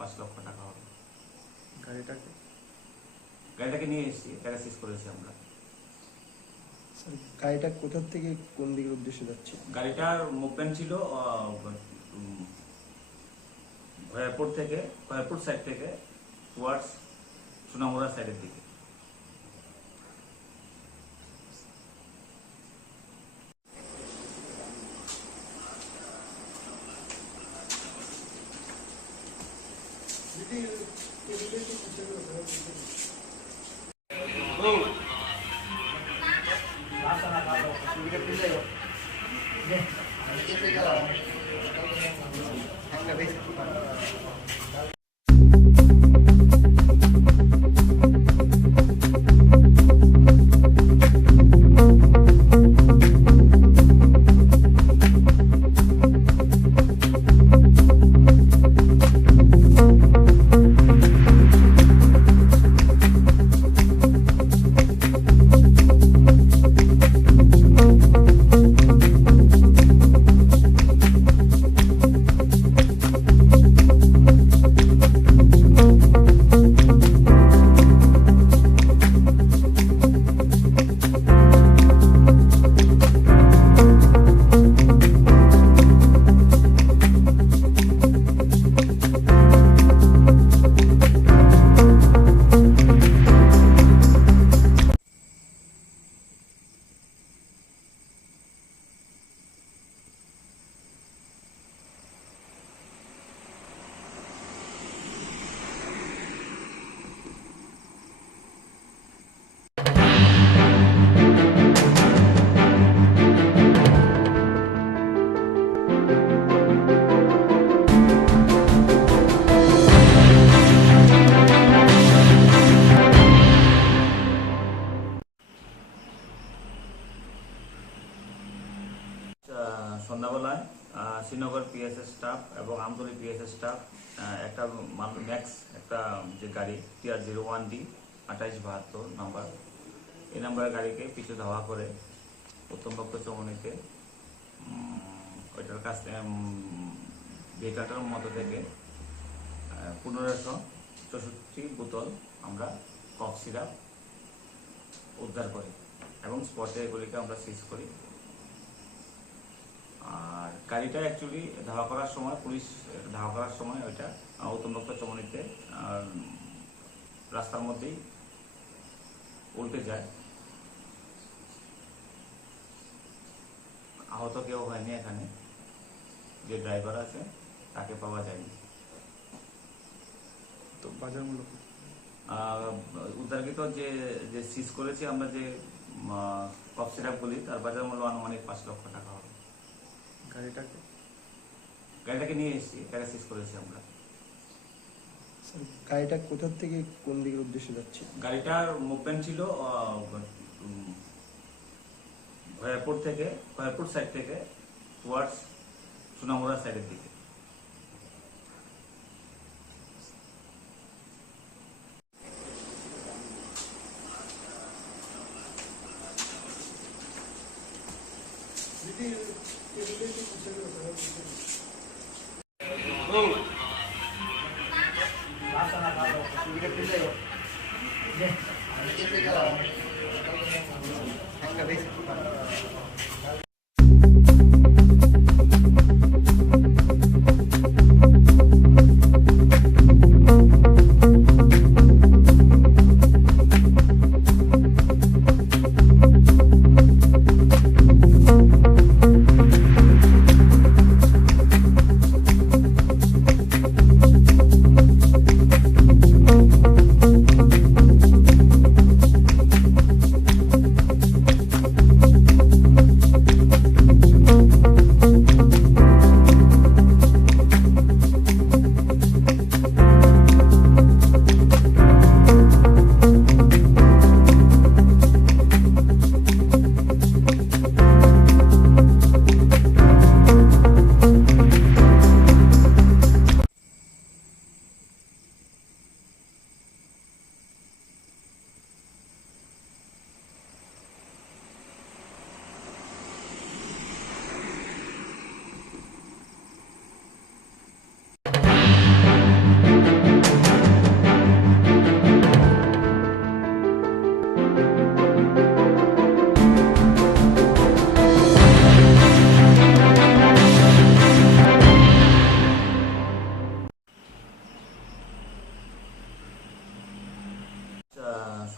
5 লক্ষ টাকা হবে। গাড়িটাকে নিয়ে এসেছি, এটাকে সিজ করেছি আমরা। গাড়িটা কোথা থেকে কোন দিকের উদ্দেশ্যে যাচ্ছে? গাড়িটার মুভমেন্ট ছিল খয়েরপুর সাইড থেকে টুয়ার্ডস সোনামুড়া সাইডের দিকে। সন্ধ্যাবেলায় শ্রীনগর পিএসএস স্টাফ এবং আমতলী পিএসএস স্টাফ একটা ম্যাক্স একটা যে গাড়ি TR01D 2872 নাম্বার, এই নাম্বারের গাড়িকে পিছু ধাওয়া করে উত্তমভক্ত চমনিতে ওইটার কাছ ভেহিকালটার মধ্যে থেকে 1564 বোতল আমরা কফ সিরাপ উদ্ধার করি এবং স্পটে এগুলিকে আমরা সিজ করি। আর গাড়িটা অ্যাকচুয়ালি ধাওয়া করার সময়, পুলিশ ধাওয়া করার সময় ওইটা উত্তমভক্ত চমনিতে রাস্তার মধ্যেই উল্টে যায়। আহত কেউ হয়নি, এখানে যে ড্রাইভার আছে তাকে পাওয়া যায়নি। তো বাজার মূল্য উদ্ধারকৃত যে সিজ করেছি আমরা যে কফ সিরাপগুলি, তার বাজার মূল্য আনুমানিক 5 লক্ষ টাকা হবে। গাড়িটাকে নিয়ে এসেছি, এটাকে সিজ করেছি আমরা। গাড়িটা কোথা থেকে কোন দিকের উদ্দেশ্যে যাচ্ছে? গাড়িটার মুভমেন্ট ছিল খয়েরপুর সাইড থেকে টুয়ার্ডস সোনামুড়া সাইডের দিকে।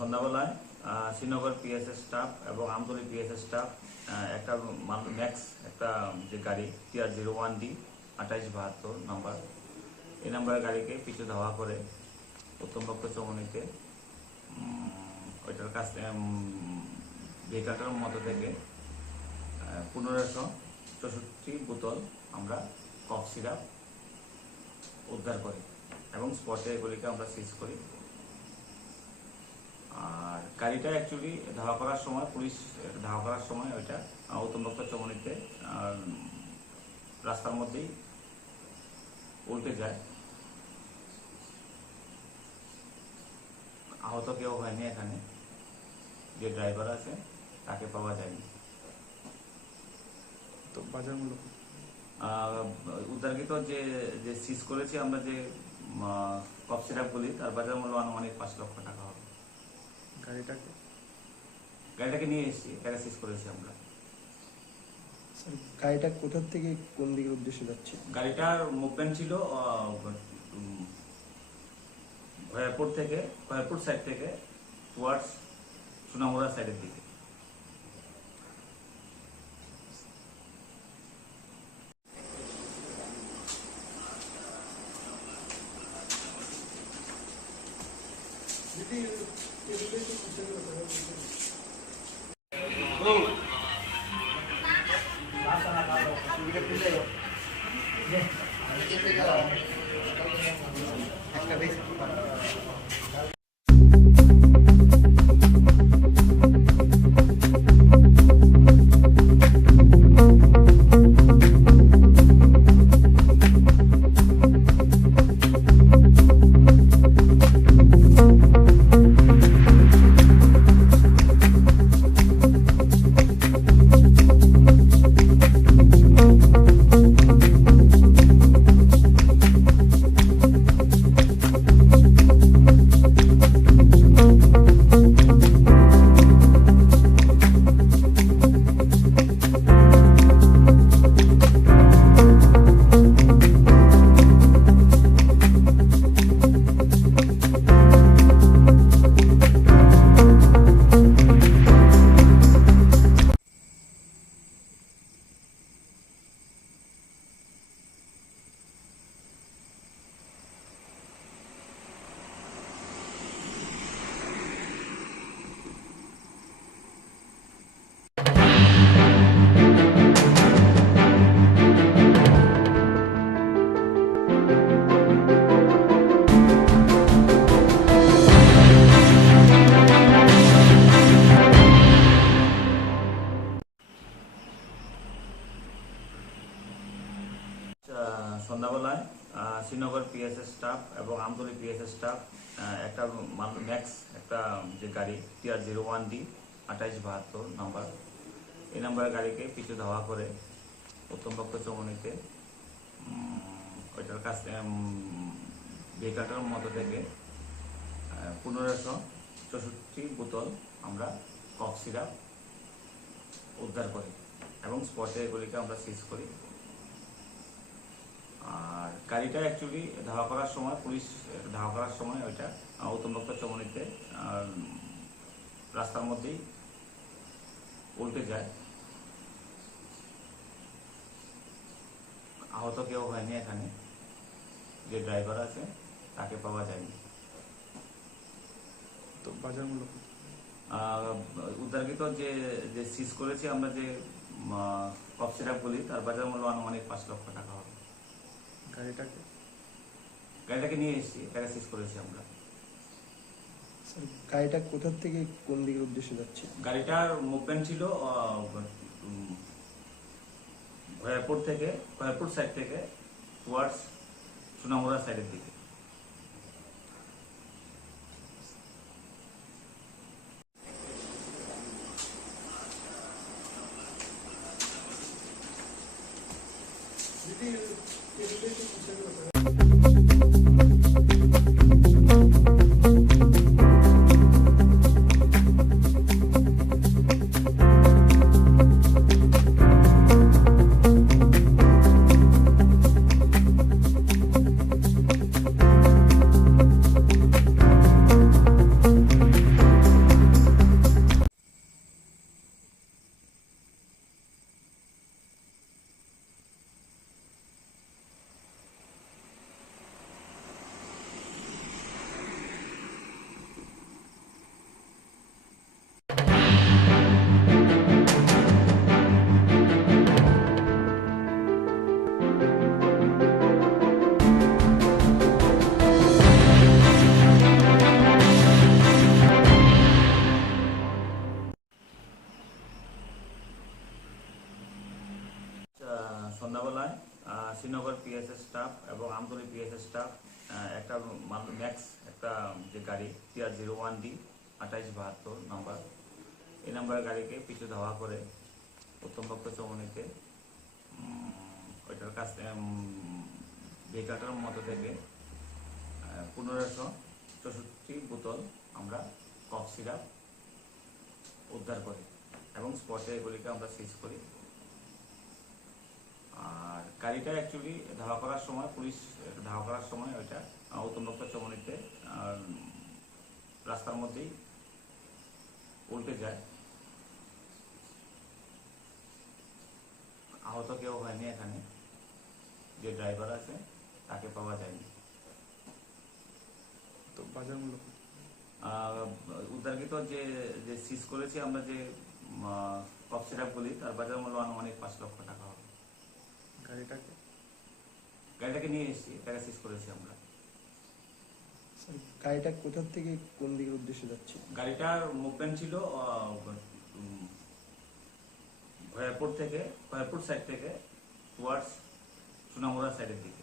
সন্ধ্যাবেলায় শ্রীনগর পিএসএস স্টাফ এবং আমতলী পিএসএস স্টাফ একটা ম্যাক্স একটা যে গাড়ি TR01D 2872 নাম্বার, এই নাম্বারের গাড়িকে পিছু ধাওয়া করে উত্তমবক্ত চৌমনিতে ওইটার কাছ ভেহিকালটার মধ্যে থেকে 1564 বোতল আমরা কফ সিরাপ উদ্ধার করি এবং স্পটে এগুলিকে আমরা সিজ করি। আর গাড়িটা অ্যাকচুয়ালি ধাওয়া করার সময়, পুলিশ ধাওয়া করার সময় ওইটা উত্তমবক্ত চৌমনিতে রাস্তার মধ্যেই উল্টে যায়। আহত কেউ হয়নি, এখানে যে ড্রাইভার আছে তাকে পাওয়া যায়নি। তো বাজার মূল্য উদ্ধারকৃত যে যে সিজ করেছি আমরা যে কফ সিরাপগুলি, তার বাজার মূল্য আনুমানিক 5 লক্ষ টাকা হবে। গাড়িটাকে নিয়ে এসেছি, এটাকে সিজ করেছি আমরা। স্যার, গাড়িটা কোথা থেকে কোন দিকের উদ্দেশ্যে যাচ্ছে? গাড়িটার মুভমেন্ট ছিল খয়েরপুর সাইড থেকে টুয়ার্ডস সোনামুড়া সাইডের দিকে। সন্ধ্যাবেলায় শ্রীনগর পিএসএস স্টাফ এবং আমতলী পিএসএস স্টাফ একটা ম্যাক্স একটা যে গাড়ি TR01D 2872 নাম্বার, এই নাম্বারের গাড়িকে পিছু ধাওয়া করে উত্তমবক্ত চৌমনিতে ওইটার কাছ ভেহিকালটার মধ্যে থেকে 1564 বোতল আমরা কফ সিরাপ উদ্ধার করি এবং স্পটে এগুলিকে আমরা সিজ করি। আর গাড়িটা অ্যাকচুয়ালি ধাওয়া করার সময়, পুলিশ ধাওয়া করার সময় ওইটা উত্তমবক্ত চৌমনিতে রাস্তার মধ্যেই উল্টে যায়। আহত কেউ হয়নি, এখানে যে ড্রাইভার আছে তাকে পাওয়া যায়নি। তো বাজার মূল্য উদ্ধারকৃত যে যে সিজ করেছি আমরা যে কফ সিরাপগুলি, তার বাজার মূল্য আনুমানিক 5 লক্ষ টাকা হবে। গাড়িটাকে নিয়ে এসেছি, এটাকে সিজ করেছি আমরা। স্যার, গাড়িটা কোথা থেকে কোন দিকের উদ্দেশ্যে যাচ্ছে? গাড়িটার মুভমেন্ট ছিল খয়েরপুর সাইড থেকে টুয়ার্ডস সোনামুড়া সাইডের দিকে। একটা ম্যাক্স একটা যে গাড়ি TR01D 2872 নাম্বার, এই নাম্বারের গাড়িকে পিছু ধাওয়া করে উত্তমবক্ত চৌমনিতে ওইটার কাছ ভেহিকালটার মধ্যে থেকে 1564 বোতল আমরা কফ সিরাপ উদ্ধার করি এবং স্পটে এগুলিকে আমরা সিজ করি। আর গাড়িটা অ্যাকচুয়ালি ধাওয়া করার সময়, পুলিশ ধাওয়া করার সময় ওইটা উত্তমবক্ত চৌমনিতে রাস্তার মধ্যেই উল্টে যায়। আহত কেউ হয়নি এখানে, যে ড্রাইভার আছে তাকে পাওয়া যায়নি। তো বাজার মূল্য উদ্ধারকৃত যে যে সিজ করেছি আমরা, যে কফ সিরাপগুলি, তার বাজার মূল্য আনুমানিক 5 লক্ষ টাকা হবে। গাড়িটাকে নিয়ে এসেছি, তাকে সিজ করেছি আমরা। গাড়িটা কোথা থেকে কোন দিকের উদ্দেশ্যে যাচ্ছে? গাড়িটার মুভমেন্ট ছিল ভয়াপুর সাইড থেকে টুয়ার্ডস সোনামুড়া সাইডের দিকে।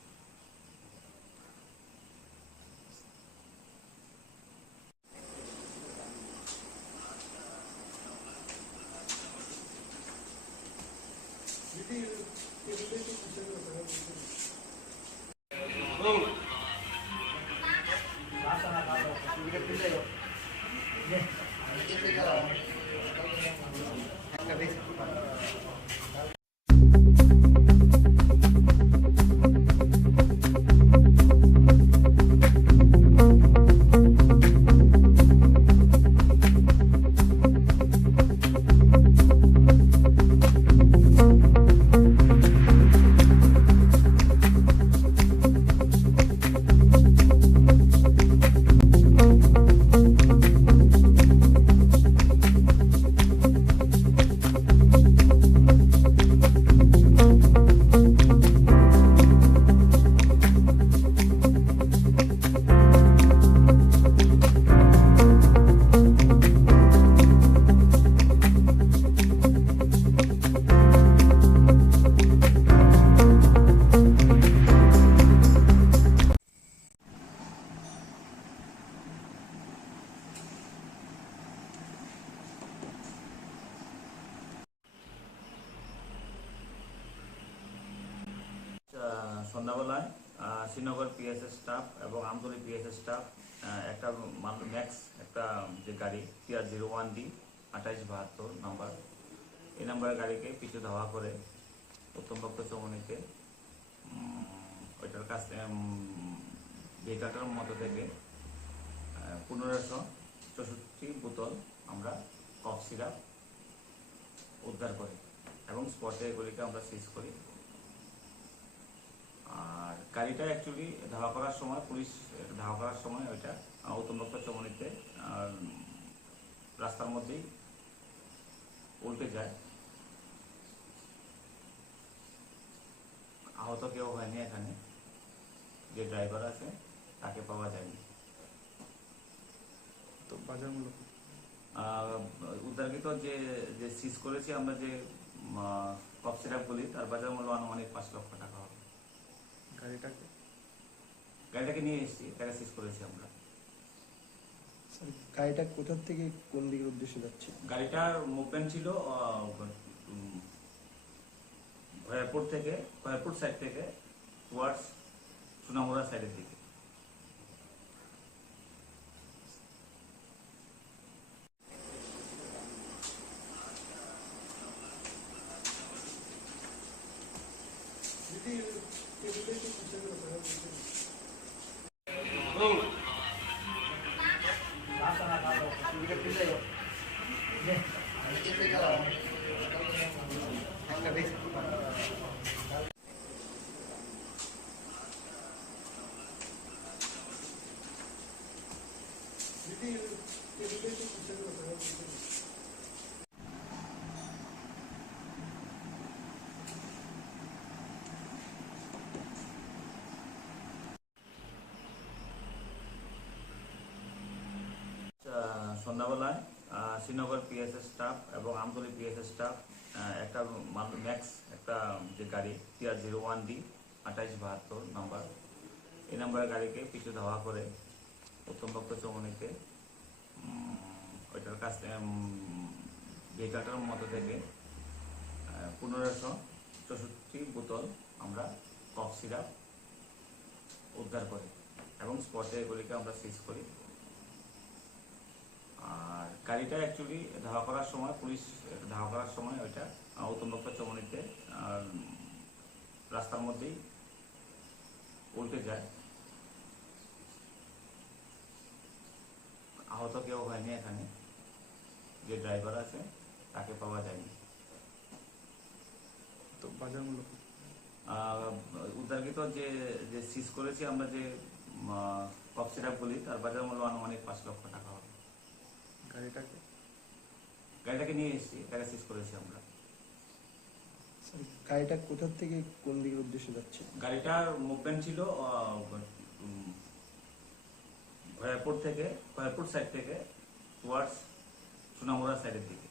সন্ধ্যাবেলায় শ্রীনগর পিএসএস স্টাফ এবং আমতলী পিএসএস স্টাফ একটা ম্যাক্স একটা যে গাড়ি TR01D 2872 নাম্বার, এই নাম্বারের গাড়িকে পিছু ধাওয়া করে উত্তমবক্ত চৌমনিতে ওইটার কাছ ভেহিকালটার মধ্যে থেকে 1564 বোতল আমরা কফ সিরাপ উদ্ধার করি এবং স্পটে এগুলিকে আমরা সিজ করি। আর গাড়িটা অ্যাকচুয়ালি ধাওয়া করার সময়, পুলিশ ধাওয়া করার সময় ওইটা উত্তমবক্ত চৌমনিতে রাস্তার মধ্যেই উল্টে যায়। আহত কেউ হয়নি এখানে, যে ড্রাইভার আছে তাকে পাওয়া যায়নি। তো বাজার মূল্য উদ্ধারকৃত যে যে সিজ করেছি আমরা, যে কফ সিরাপগুলি, তার বাজার মূল্য আনুমানিক 5 লক্ষ টাকা হবে। গাড়িটাকে নিয়ে এসেছি, তাকে সিজ করেছি আমরা। গাড়িটা কোথা থেকে কোন দিকের উদ্দেশ্যে যাচ্ছে? গাড়িটার মুভমেন্ট ছিল ভয়াপুর সাইড থেকে টুয়ার্ডস সোনামুড়া সাইডের দিকে। সন্ধ্যাবেলায় শ্রীনগর পিএসএস স্টাফ এবং আমতলী পিএসএস স্টাফ একটা ম্যাক্স একটা যে গাড়ি TR01D 2872 নাম্বার, এই নাম্বারের গাড়িকে পিছু ধাওয়া করে উত্তম ভক্ত চৌমনিতে ওইটার কাছ ভেহিকালটার মধ্যে থেকে 1564 বোতল আমরা কফ সিরাপ উদ্ধার করি এবং স্পটে এগুলিকে আমরা সিজ করি। আর গাড়িটা অ্যাকচুয়ালি ধাওয়া করার সময় পুলিশ ধাওয়া করার সময় ওইটা উত্তম ভক্ত চৌমনিতে রাস্তার মধ্যেই উল্টে যায়। আহত কেউ হয়নি এখানে, যে ড্রাইভার আছে তাকে পাওয়া যায়নি। তো বাজার মূল্য উদ্ধারকৃত যে যে সিজ করেছি আমরা যে কফ সিরাপগুলি, তার বাজার মূল্য আনুমানিক 5 লক্ষ টাকা হবে। গাড়িটাকে নিয়ে এসেছি, তাকে সিজ করেছি আমরা। গাড়িটা কোথা থেকে কোন দিকের উদ্দেশ্যে যাচ্ছে? গাড়িটার মুভমেন্ট ছিল খয়ারপুর সাইড থেকে টুয়ার্ডস সোনামুড়া সাইডের দিকে।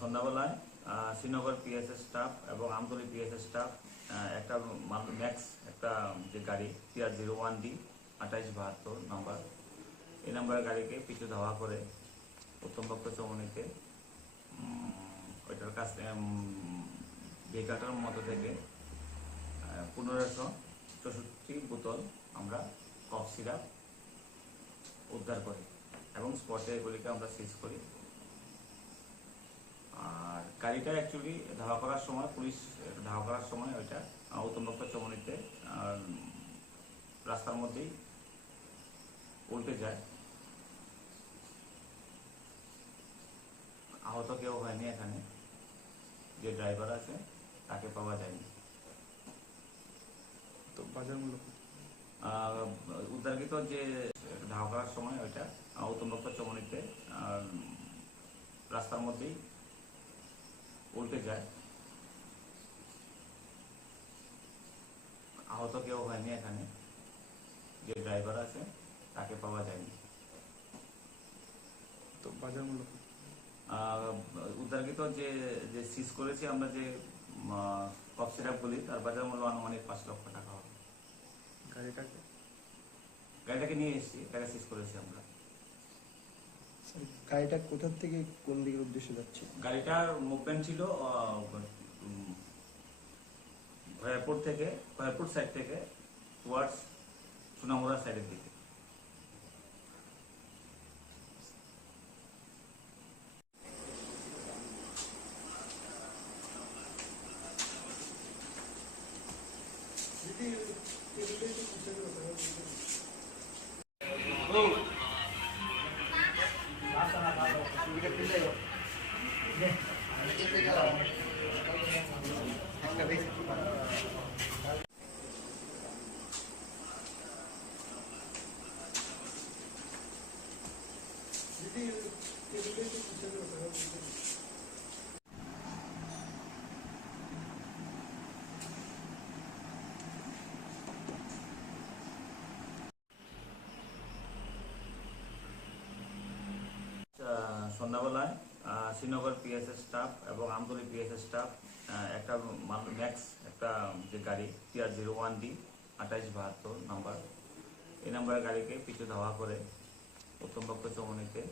সন্ধ্যাবেলায় শ্রীনগর পিএসএস স্টাফ এবং আমতলী পিএসএস স্টাফ একটা ম্যাক্স একটা যে গাড়ি TR01D 2872 নাম্বার, এই নাম্বারের গাড়িকে পিছু ধাওয়া করে উত্তম ভক্ত চৌমনিতে ওইটার কাছ ভেহিকালটার মধ্যে থেকে 1564 বোতল আমরা কফ সিরাপ উদ্ধার করি এবং স্পটে এগুলিকে আমরা সিজ করি। আর গাড়িটা অ্যাকচুয়ালি ধাওয়া করার সময় পুলিশ ধাওয়া করার সময় ওইটা উত্তম ভক্ত চৌমনিতে রাস্তার মধ্যেই উল্টে যায়। আহত কেউ হয়নি এখানে, যে ড্রাইভার আছে তাকে পাওয়া যায়নি। তো বাজার মূল্য উদ্ধারকৃত যে ধাওয়া করার সময় ওইটা উত্তম ভক্ত চৌমনিতে রাস্তার মধ্যেই উল্টে যায়। আহত কেউ হয়নি এখানে, যে ড্রাইভার আছে তাকে পাওয়া যায়নি। তো বাজার মূল্য উদ্ধারকৃত যে যে সিজ করেছি আমরা যে কফ সিরাপগুলি, তার বাজার মূল্য আনুমানিক 5 লক্ষ টাকা হবে। গাড়িটাকে নিয়ে এসেছি, তাকে সিজ করেছি আমরা। গাড়িটা কোথা থেকে কোন দিকের উদ্দেশ্যে যাচ্ছে? গাড়িটার মুভমেন্ট ছিল খয়ারপুর সাইড থেকে টুয়ার্ডস সোনামুড়া সাইডের দিকে। সন্ধ্যাবেলায় শ্রীনগর পিএসএস স্টাফ এবং আমতলী পিএসএস স্টাফ একটা ম্যাক্স একটা যে গাড়ি TR01D 2872 নাম্বার, এই নাম্বারের গাড়িকে পিছু ধাওয়া করে উত্তম ভক্ত চৌমনিতে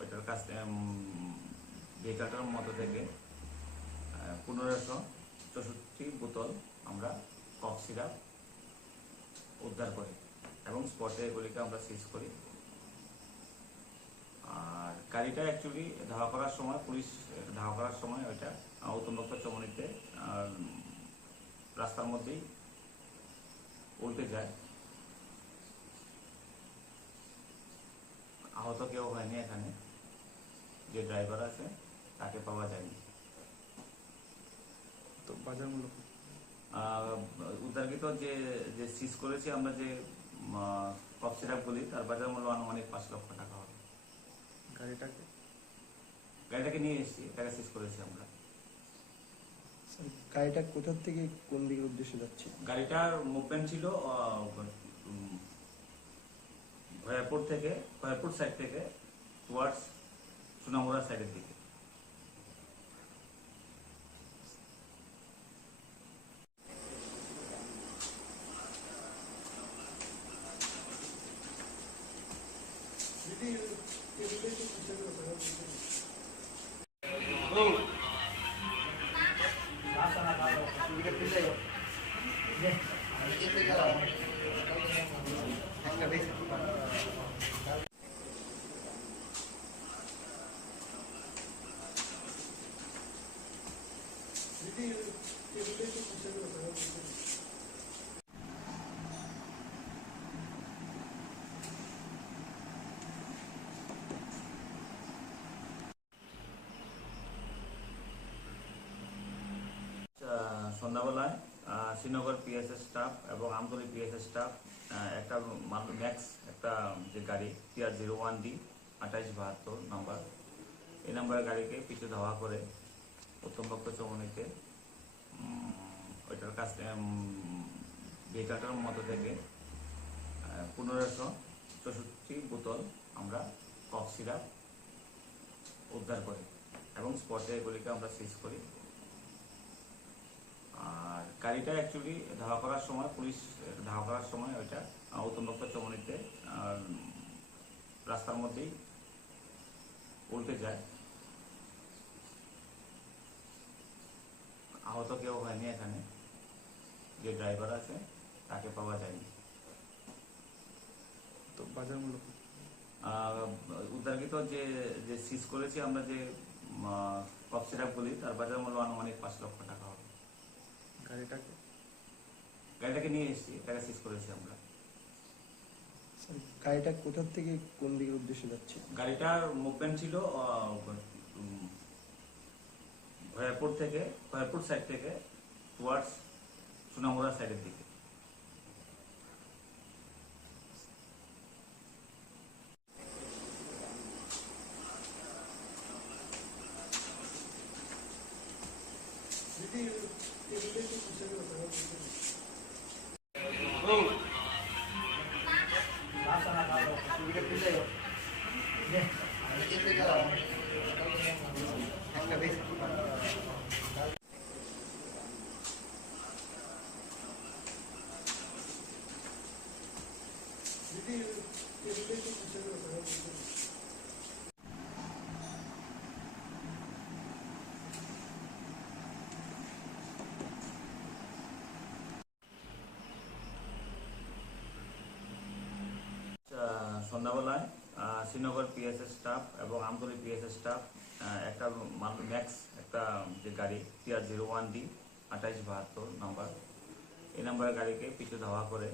ওইটার কাছ ভেহিকালটার মধ্যে থেকে 1564 বোতল আমরা কফ সিরাপ উদ্ধার করি এবং স্পটে এগুলিকে আমরা সিজ করি। আর গাড়িটা অ্যাকচুয়ালি ধাওয়া করার সময় পুলিশ ধাওয়া করার সময় ওইটা উত্তম ভক্ত চৌমনিতে রাস্তার মধ্যেই উল্টে যায়। আহত কেউ হয়নি এখানে। যে ড্রাইভার আছে তাকে পাওয়া যায়নি। তো বাজার মূল্য কত? উদ্ধারকৃত যে যে সিজ করেছি আমরা, যে কফ সিরাপ বলি, তার বাজার মূল্য আনুমানিক 5 লক্ষ টাকা হবে। গাড়িটাকে নিয়ে এসেছি, এটাকে সিজ করেছি আমরা। স্যার, গাড়িটা কোথা থেকে কোন দিকের উদ্দেশ্যে যাচ্ছে? গাড়িটার মুভমেন্ট ছিল ভয়াপুর সাইড থেকে টুয়ার্ডস সোনামুড়া সাইডের দিকে। সন্ধ্যাবেলায় শ্রীনগর পিএসএস স্টাফ এবং আমতলী পিএসএস স্টাফ একটা ম্যাক্স একটা যে গাড়ি TR01D 2872 নাম্বার, এই নাম্বারের গাড়িকে পিছু ধাওয়া করে উত্তমপক্ষ চৌমনিতে ওইটার কাছ ভেহিকালটার মতো থেকে 1564 বোতল আমরা কফ সিরাপ উদ্ধার করি এবং স্পটে এগুলিকে আমরা সিজ করি। আর গাড়িটা অ্যাকচুয়ালি ধাওয়া করার সময়, পুলিশ ধাওয়া করার সময় ওইটা উত্তমপক্ষ চৌমনিতে রাস্তার মধ্যেই উল্টে যায়। আহত কেউ হয়নি এখানে। যে ড্রাইভার আছে তাকে পাওয়া যায়নি। তো বাজার মূল্য কত? উদ্ধারকৃত যে যে সিজ করেছি আমরা, যে কফ সিরাপ বলি, তার বাজার মূল্য আনুমানিক 5 লক্ষ টাকা হবে। গাড়িটাকে নিয়ে এসেছি, এটাকে সিজ করেছি আমরা। স্যার, গাড়িটা কোথা থেকে কোন দিকের উদ্দেশ্যে যাচ্ছে? গাড়িটার মুভমেন্ট ছিল ভয়াপুর সাইড থেকে টুয়ার্ডস সোনামুড়া সাইডের দিকে। সন্ধ্যাবেলায় শ্রীনগর পিএসএস স্টাফ এবং আমতলী পিএসএস স্টাফ একটা ম্যাক্স একটা যে গাড়ি TR01D 2872 নাম্বার, এই নাম্বারের গাড়িকে পিছু ধাওয়া করে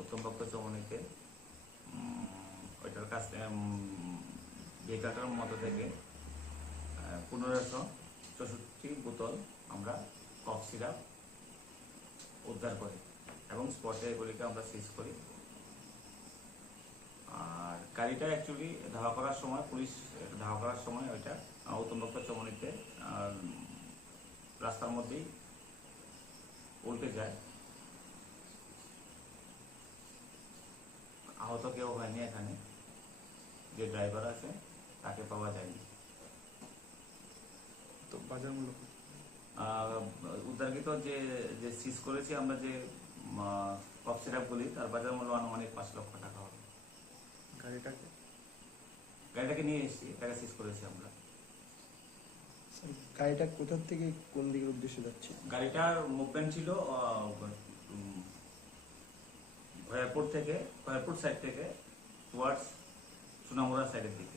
উত্তমপক্ষ চৌমনিতে ওইটার কাছ ভেহিকালটার মতো থেকে 1564 বোতল আমরা কফ সিরাপ উদ্ধার করি এবং স্পটে এগুলিকে আমরা সিজ করি। আর গাড়িটা অ্যাকচুয়ালি ধাওয়া করার সময়, পুলিশ ধাওয়া করার সময় ওইটা উত্তমপক্ষ চৌমনিতে রাস্তার মধ্যেই উল্টে যায়। আহত কেউ হয়নি এখানে। যে ড্রাইভার আছে তাকে পাওয়া যায়নি। তো বাজার মূল্য কত? উদ্ধারকৃত যে যে সিজ করেছি আমরা, যে কফ সিরাপ বলি, তার বাজার মূল্য আনুমানিক 5 লক্ষ টাকা হবে। গাড়িটাকে নিয়ে এসেছি, এটাকে সিজ করেছি আমরা। স্যার, গাড়িটা কোথা থেকে কোন দিকের উদ্দেশ্যে যাচ্ছে? গাড়িটার মুভমেন্ট ছিল ভয়াপুর সাইড থেকে টুয়ার্ডস সোনামুড়া সাইডের দিকে।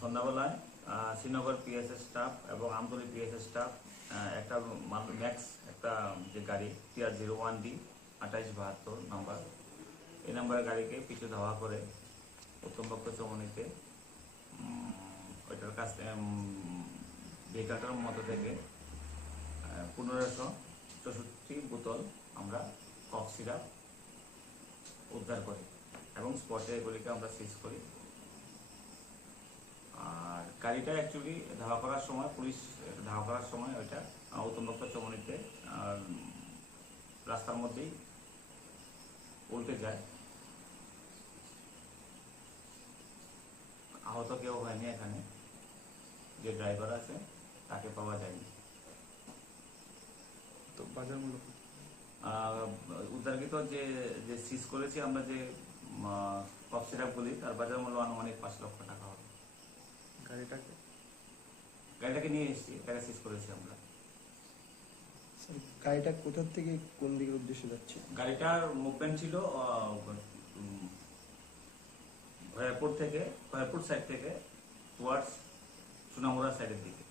সন্ধ্যাবেলায় শ্রীনগর পিএসএস স্টাফ এবং আমতলী পিএসএস স্টাফ একটা ম্যাক্স একটা যে গাড়ি TR01D 2872 নাম্বার, এই নাম্বারের গাড়িকে পিছু ধাওয়া করে উত্তমপক্ষ চমনিতে ওইটার কাছ ভেহিকালটার মতো থেকে 1564 বোতল আমরা কফ সিরাপ উদ্ধার করি এবং স্পটে এগুলিকে আমরা সিজ করি। আর গাড়িটা অ্যাকচুয়ালি ধাওয়া করার সময় পুলিশ ধাওয়া করার সময় ওইটা উত্তমপক্ষ চমনিতে রাস্তার মধ্যেই উল্টে যায়। আহত কেউ হয়নি এখানে, যে ড্রাইভার আছে তাকে পাওয়া যায়নি। তো বাজার মূল্য উদ্ধারকৃত যে যে সিজ করেছি আমরা যে কফ সিরাপগুলি, তার বাজার মূল্য আনুমানিক 5 লক্ষ টাকা হবে। গাড়িটাকে নিয়ে এসেছি, গাড়ি সিজ করেছি আমরা। গাড়িটা কোথা থেকে কোন দিকের উদ্দেশ্যে যাচ্ছে? গাড়িটার মুভমেন্ট ছিল ভয়াপুর সাইড থেকে টুয়ার্ডস সোনামুড়া সাইডের দিকে।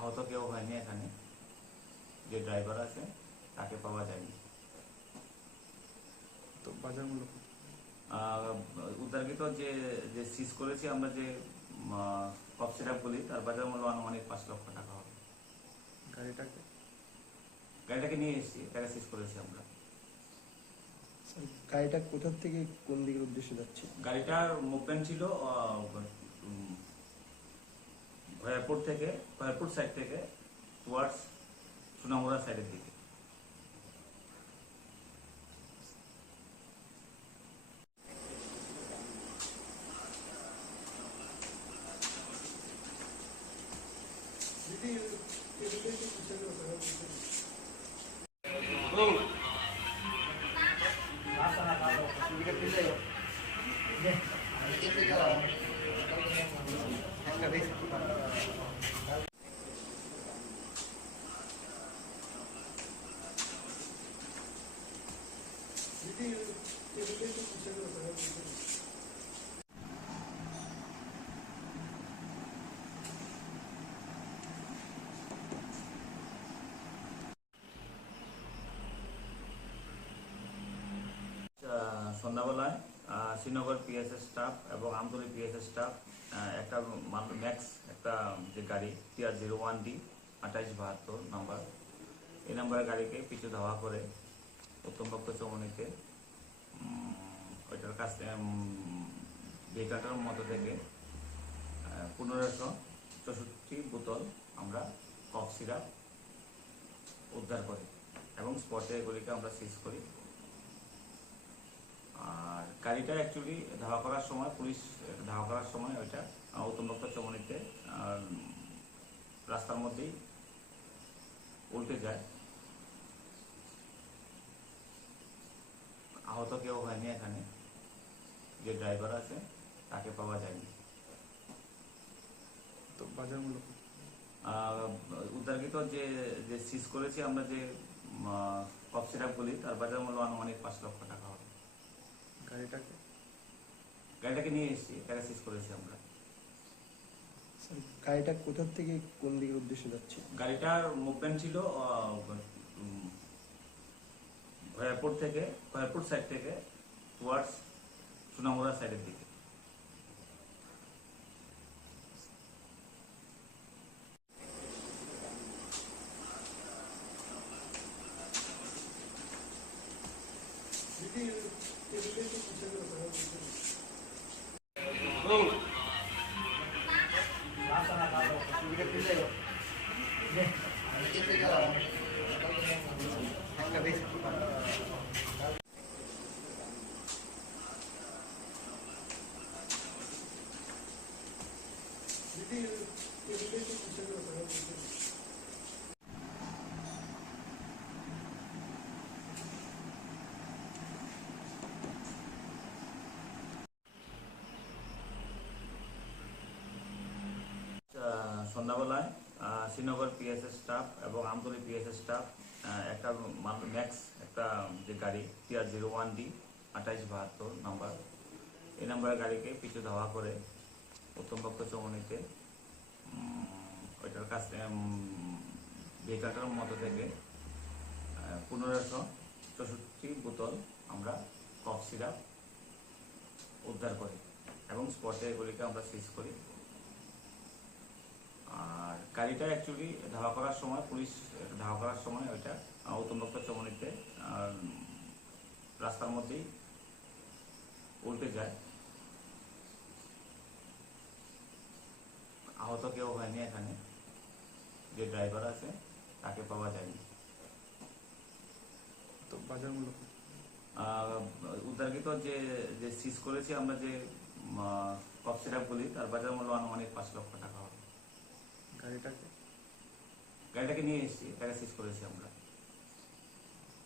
আহত কেউ হয়নি এখানে, যে ড্রাইভার আছে তাকে পাওয়া যায়নি। তো বাজার মূল্য উদ্ধারকৃত যে যে সিজ করেছি আমরা যে কফ সিরাপগুলি, তার বাজার মূল্য আনুমানিক 5 লক্ষ টাকা হবে। গাড়িটাকে নিয়ে এসেছি, গাড়ি সিজ করেছি আমরা। গাড়িটা কোথা থেকে কোন দিকের উদ্দেশ্যে যাচ্ছে? গাড়িটার মুভমেন্ট ছিল ভয়াপুর সাইড থেকে টুয়ার্ডস সোনামুড়া সাইডের দিকে। সন্ধ্যাবেলায় শ্রীনগর পিএসএস স্টাফ এবং আমতলী পিএসএস স্টাফ একটা ম্যাক্স একটা যে গাড়ি TR01D 2872 নাম্বার, এই নাম্বারের গাড়িকে পিছু ধাওয়া করে উত্তমপক্ষ চমনিতে ওইটার কাছ ভেহিকালটার মতো থেকে 1564 বোতল আমরা কফ সিরাপ উদ্ধার করি এবং স্পটে এগুলিকে আমরা সিজ করি। আর গাড়িটা অ্যাকচুয়ালি ধাওয়া করার সময় পুলিশ ধাওয়া করার সময় ওইটা উত্তমপক্ষ চমনিতে রাস্তার মধ্যেই উল্টে যায়। আহত কেউ হয়নি এখানে, যে ড্রাইভার আছে তাকে পাওয়া যায়নি। তো বাজার মূল্য উদ্ধারকৃত যে যে সিজ করেছি আমরা যে কফ সিরাপগুলি তার বাজার মূল্য আনুমানিক 5 লক্ষ টাকা হবে। গাড়িটাকে গাড়িটাকে নিয়ে এসেছি, এটাকে সিজ করেছি আমরা। স্যার গাড়িটা কোথা থেকে কোন দিকের উদ্দেশ্যে যাচ্ছে? গাড়িটার মুভমেন্ট ছিল খয়েরপুর সাইড থেকে টুয়ার্ডস সোনামুড়া সাইডের দিকে। সন্ধ্যাবেলায় শ্রীনগর পিএসএস স্টাফ এবং আমতলী পিএসএস স্টাফ একটা ম্যাক্স একটা যে গাড়ি TR01D 2872 নাম্বার, এই নাম্বারের গাড়িকে পিছু ধাওয়া করে উত্তমপক্ষ চৌমনিতে ওইটার কাছ ভেহিকালটার মধ্য থেকে 1564 বোতল আমরা কফ সিরাপ উদ্ধার করি এবং স্পটে এগুলিকে আমরা সিজ করি। আর গাড়িটা অ্যাকচুয়ালি ধাওয়া করার সময় পুলিশ ধাওয়া করার সময় ওইটা উত্তমপক্ষ চৌমনিতে রাস্তার মধ্যেই উল্টে যায়। আহত কেউ হয়নি এখানে, যে ড্রাইভার আছে তাকে পাওয়া যায়নি। তো বাজার মূল্য উদ্ধারকৃত যে যে সিজ করেছি আমরা যে কফ সিরাপগুলি তার বাজার মূল্য আনুমানিক 5 লক্ষ টাকা হবে। গাড়িটাকে নিয়ে এসেছি, এটাকে সিজ করেছি আমরা।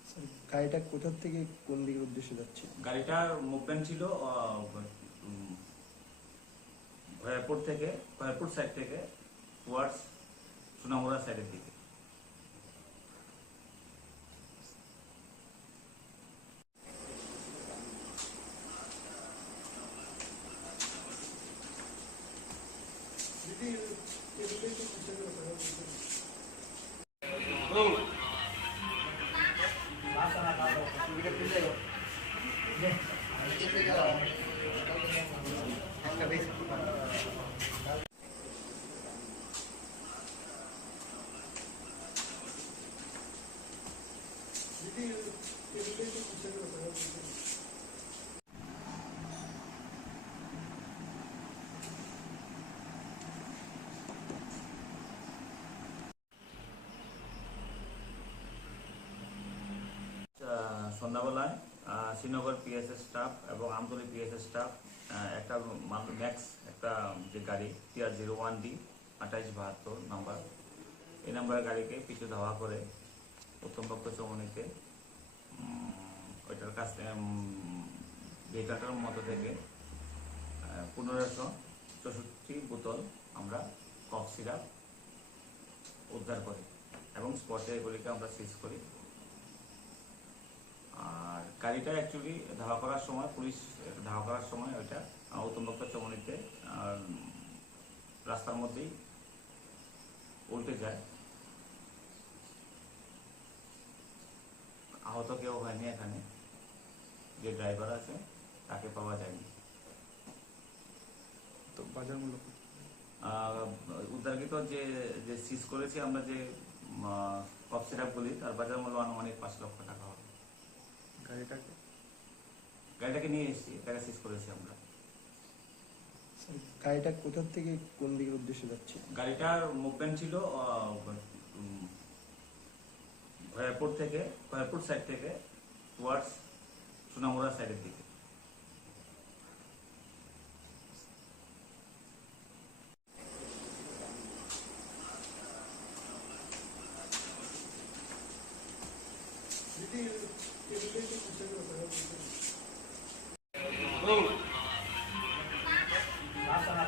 স্যার গাড়িটা কোথা থেকে কোন দিকের উদ্দেশ্যে যাচ্ছে? গাড়িটার মুভমেন্ট ছিল খয়েরপুর সাইড থেকে টুয়ার্ডস সোনামুড়া সাইডের দিকে। সন্ধ্যাবেলায় শ্রীনগর পিএসএস স্টাফ এবং আমতলী পিএসএস স্টাফ একটা ম্যাক্স একটা যে গাড়ি TR01D 2872 নাম্বার, এই নাম্বারের গাড়িকে পিছু ধাওয়া করে উত্তমপক্ষ চৌমনিতে ওইটার কাছ ভেহিকালটার মধ্য থেকে 1564 বোতল আমরা কফ সিরাপ উদ্ধার করি এবং স্পটে এগুলিকে আমরা সিজ করি। আর গাড়িটা অ্যাকচুয়ালি ধাওয়া করার সময় পুলিশ ধাওয়া করার সময় ওইটা উত্তমপক্ষ চৌমনিতে রাস্তার মধ্যেই উল্টে যায়। আহত কেউ হয়নি এখানে, যে ড্রাইভার আছে তাকে পাওয়া যায়নি। তো বাজার মূল্য উদ্ধারকৃত যে যে সিজ করেছি আমরা যে কফ সিরাপগুলি তার বাজার মূল্য আনুমানিক 5 লক্ষ টাকা হবে। গাড়িটাকে নিয়ে এসেছি, এটাকে সিজ করেছি আমরা। স্যার গাড়িটা কোথা থেকে কোন দিকের উদ্দেশ্যে যাচ্ছে? গাড়িটার মুভমেন্ট ছিল খয়েরপুর সাইড থেকে টুয়ার্ডস সোনামুড়া সাইডের দিকে। Basta na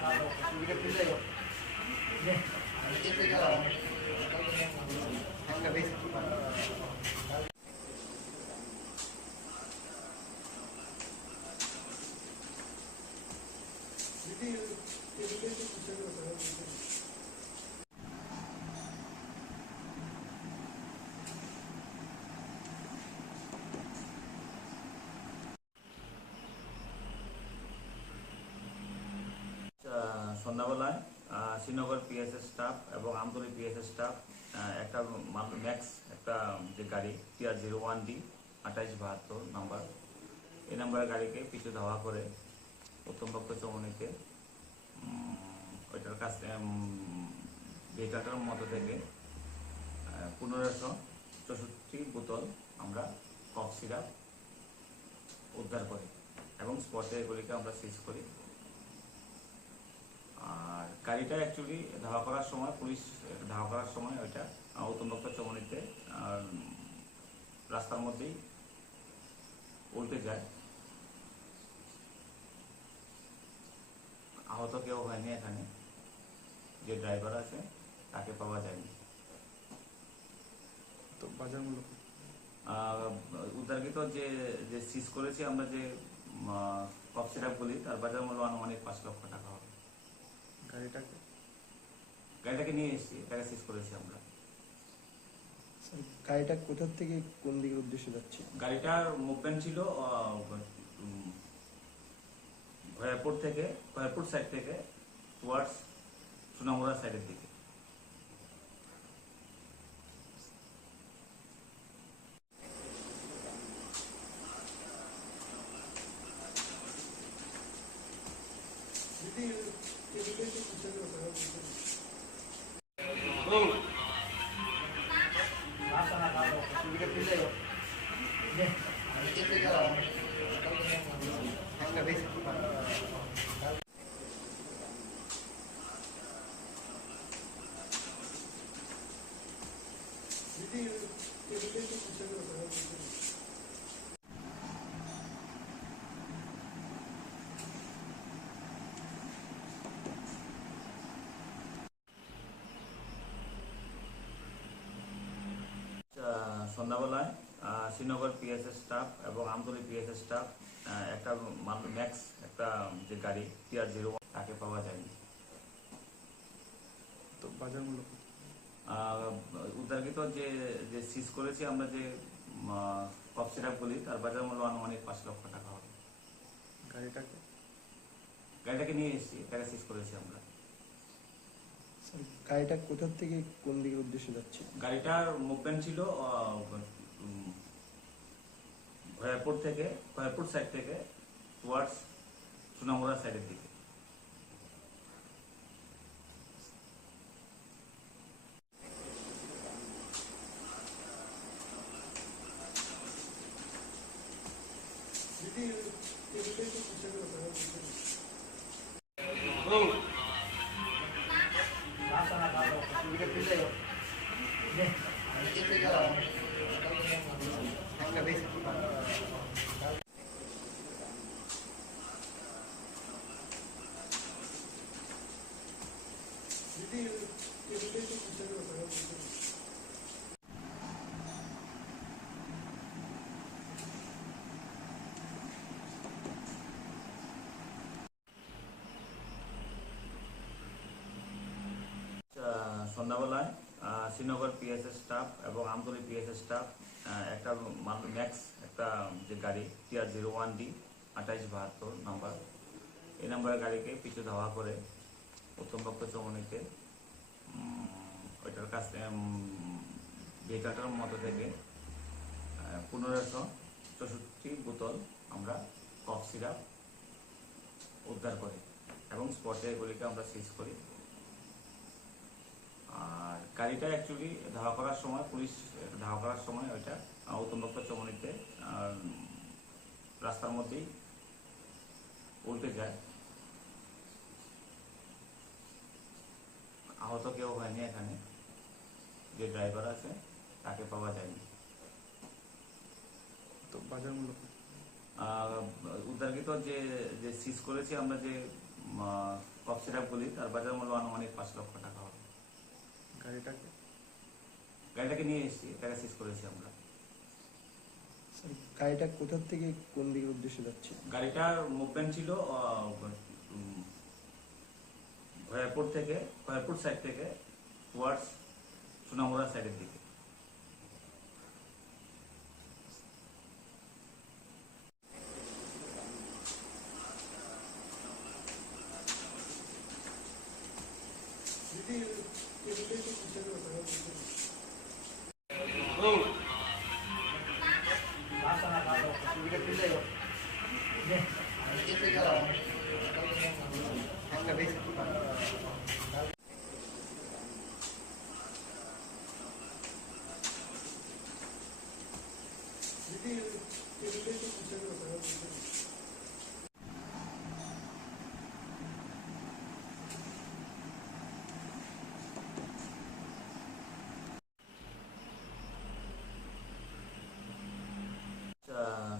সন্ধ্যাবেলায় শ্রীনগর পিএসএস স্টাফ এবং আমতলী পিএসএস স্টাফ একটা ম্যাক্স একটা যে গাড়ি TR01D 2872 নাম্বার, এই নাম্বারের গাড়িকে পিছু ধাওয়া করে উত্তমপক্ষ চৌমনিতে ওইটার কাছে ভেহিকালটার মধ্যে থেকে 1564 বোতল আমরা কফ সিরাপ উদ্ধার করি এবং স্পটে এগুলিকে আমরা সিজ করি। আর গাড়িটা অ্যাকচুয়ালি ধাওয়া করার সময়, পুলিশ ধাওয়া করার সময় ওইটা উত্তমপক্ষ চৌমনিতে রাস্তার মধ্যেই উল্টে যায়। আহত কেউ হয়নি, এখানে যে ড্রাইভার আছে তাকে পাওয়া যায়নি। তো বাজার মূল্য উদ্ধারকৃত যে সিজ করেছি আমরা, যে কফ সিরাপগুলি, তার বাজার মূল্য আনুমানিক 5 লক্ষ টাকা হবে। গাড়িটাকে নিয়ে এসেছি, এটাকে সিজ করেছি আমরা। স্যার, গাড়িটা কোথা থেকে কোন দিকের উদ্দেশ্যে যাচ্ছে? গাড়িটার মুভমেন্ট ছিল ভয়াপুর সাইড থেকে টুয়ার্ডস সোনামুড়া সাইডের দিকে। সন্ধ্যাবেলায় শ্রীনগর পিএসএস স্টাফ এবং আমতলী পিএসএস স্টাফ একটা ম্যাক্স একটা যে গাড়ি TR01, তাকে পাওয়া যায়নি। তো বাজার মূল্য উদ্ধারকৃত যে সিজ করেছি আমরা, যে কফ সিরাপগুলি, তার বাজার মূল্য আনুমানিক 5 লক্ষ টাকা হবে। গাড়িটাকে নিয়ে এসেছি, এটাকে সিজ করেছি আমরা। স্যার, গাড়িটা কোথা থেকে কোন দিকের উদ্দেশ্যে যাচ্ছে? গাড়িটার মুভমেন্ট ছিল ভয়াপুর সাইড থেকে টুয়ার্ডস সোনামুড়া সাইডের দিকে। সন্ধ্যাবেলায় শ্রীনগর পিএসএস স্টাফ এবং আমতলী পিএসএস স্টাফ একটা ম্যাক্স একটা যে গাড়ি TR01D 2872 নাম্বার, এই নাম্বারের গাড়িকে পিছু ধাওয়া করে উত্তমপক্ষ চৌমনিতে ওইটার কাছে ভেহিকালটার মধ্যে থেকে 1564 বোতল আমরা কফ সিরাপ উদ্ধার করি এবং স্পটে এগুলিকে আমরা সিজ করি। আর গাড়িটা অ্যাকচুয়ালি ধাওয়া করার সময়, পুলিশ ধাওয়া করার সময় ওইটা উত্তমপক্ষ চৌমনিতে রাস্তার মধ্যেই উল্টে যায়। আহত কেউ হয়নি, এখানে যে ড্রাইভার আছে তাকে পাওয়া যায়নি। তো বাজার মূল্য উদ্ধারকৃত যে সিজ করেছি আমরা, যে কফ সিরাপগুলি, তার বাজার মূল্য আনুমানিক 5 লক্ষ টাকা হবে। গাড়িটাকে নিয়ে এসেছি, এটাকে সিজ করেছি আমরা। স্যার, গাড়িটা কোথা থেকে কোন দিকের উদ্দেশ্যে যাচ্ছে? গাড়িটার মুভমেন্ট ছিল ভয়াপুর সাইড থেকে টুয়ার্ডস সোনামুড়া সাইডের দিকে।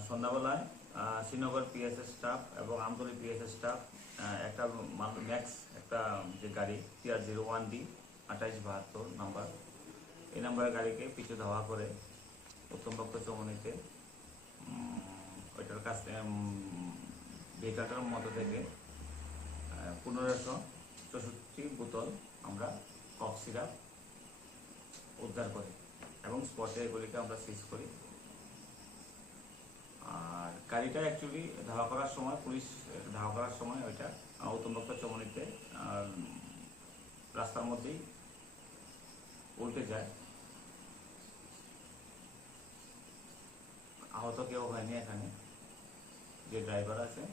সন্ধ্যাবেলায় শ্রীনগর পিএসএস স্টাফ এবং আমতলী পিএসএস স্টাফ একটা ম্যাক্স একটা যে গাড়ি TR01D 2872 নাম্বার, এই নাম্বারের গাড়িকে পিছু ধাওয়া করে উত্তমপক্ষ চৌমনিতে ওইটার কাছ ভেহিকালটার মধ্যে থেকে 1564 বোতল আমরা কফ সিরাপ উদ্ধার করি এবং স্পটে এগুলিকে আমরা সিজ করি। আর গাড়িটা অ্যাকচুয়ালি ধাওয়া করার সময়, পুলিশ ধাওয়া করার সময় ওইটা উত্তমপক্ষ চৌমনিতে রাস্তার মধ্যেই উল্টে যায়। আহত কেউ হয়নি এখানে, যে ড্রাইভার আছে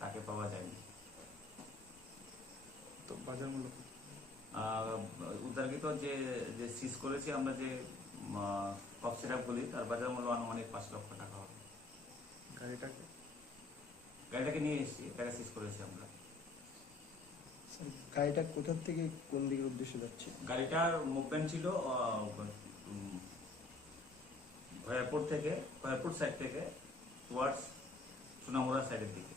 তাকে পাওয়া যায়নি। তো বাজার মূল্য উদ্ধারকৃত যে যে সিজ করেছি আমরা যে কফ সিরাপগুলি, তার বাজার মূল্য আনুমানিক 5 লক্ষ টাকা হবে। গাড়িটাকে নিয়ে এসেছি, এটাকে সিজ করেছি আমরা। গাড়িটা কোথা থেকে কোন দিকের উদ্দেশ্যে যাচ্ছে? গাড়িটার মুভমেন্ট ছিল ভয়াপুর সাইড থেকে টুয়ার্ডস সোনামুড়া সাইডের দিকে।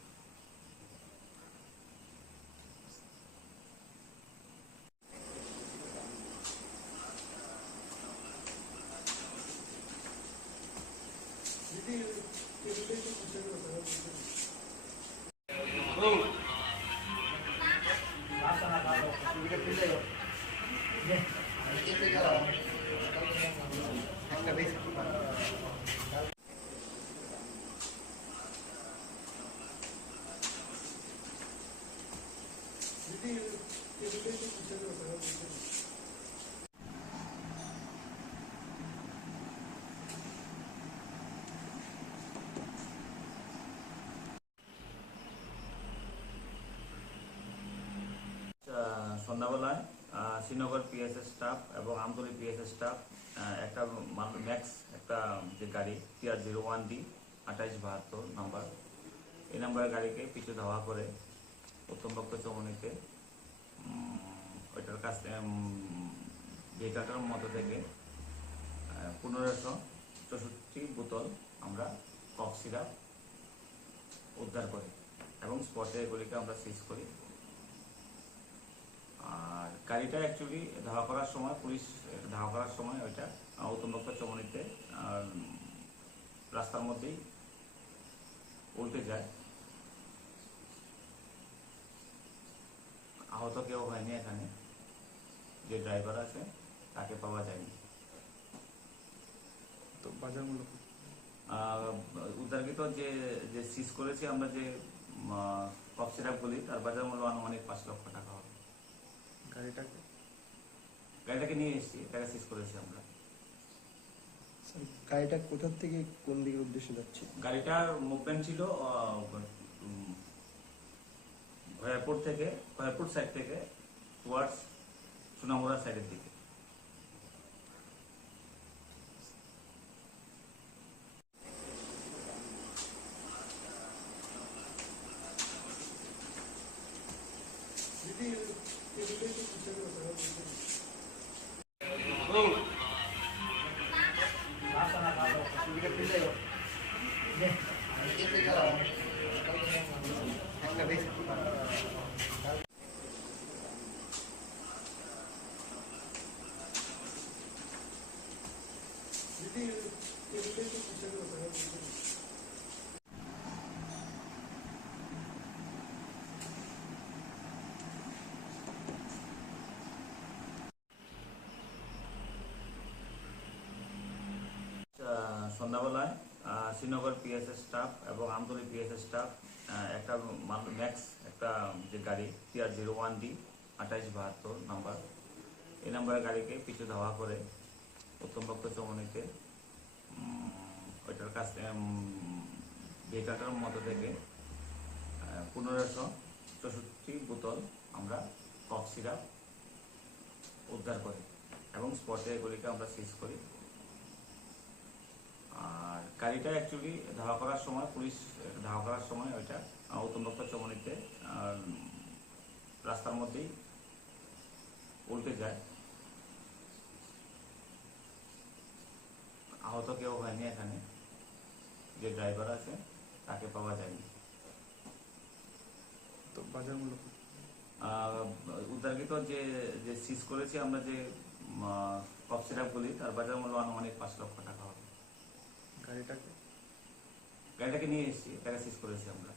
সন্ধ্যাবেলায় শ্রীনগর পিএসএস স্টাফ এবং আমতলী পিএসএস স্টাফ একটা ম্যাক্স একটা যে গাড়ি TR01D 2872 নাম্বার, এই নাম্বারের গাড়িকে পিছু ধাওয়া করে উত্তমপক্ষ চৌমনিতে ওইটার কাছ ভেহিকালটার মধ্যে থেকে 1564 বোতল আমরা কফ সিরাপ উদ্ধার করি এবং স্পটে এগুলিকে আমরা সিজ করি। আর গাড়িটা অ্যাকচুয়ালি ধাওয়া করার সময়, পুলিশ ধাওয়া করার সময় ওইটা উত্তমপক্ষ চৌমনিতে রাস্তার মধ্যেই উল্টে যায়। আহত কেউ হয়নি এখানে, যে ড্রাইভার আছে তাকে পাওয়া যায়নি। তো বাজার মূল্য উদ্ধারকৃত যে যে সিজ করেছি আমরা যে কফ সিরাপগুলি, তার বাজার মূল্য আনুমানিক 5 লক্ষ টাকা হবে। গাড়িটাকে নিয়ে এসেছি, এটাকে সিজ করেছি আমরা। গাড়িটা কোথা থেকে কোন দিকের উদ্দেশ্যে যাচ্ছে? গাড়িটার মুভমেন্ট ছিল ভয়াপুর সাইড থেকে টুয়ার্ডস সোনামুড়া সাইডের দিকে। সন্ধ্যাবেলায় শ্রীনগর পিএসএস স্টাফ এবং আমতলী পিএসএস স্টাফ একটা ম্যাক্স একটা যে গাড়ি TR01D 2872 নাম্বার, এই নাম্বারের গাড়িকে পিছু ধাওয়া করে উত্তম ভক্ত চমনিতে ওইটার কাছ ভেহিকালটার মধ্যে থেকে 1564 বোতল আমরা কফ সিরাপ উদ্ধার করি এবং স্পটে এগুলিকে আমরা সিজ করি। আর গাড়িটা অ্যাকচুয়ালি ধাওয়া করার সময় পুলিশ ধাওয়া করার সময় ওইটা উত্তম ভক্ত চমনিতে রাস্তার মধ্যেই উল্টে যায়। আহত কেউ হয়নি এখানে, যে ড্রাইভার আছে তাকে পাওয়া যায়নি। তো বাজার মূল্য উদ্ধারকৃত যে যে সিজ করেছি আমরা যে কফ সিরাপগুলি তার বাজার মূল্য আনুমানিক 5 লক্ষ টাকা হবে। গাড়িটাকে নিয়ে এসেছি, তাকে সিজ করেছি আমরা।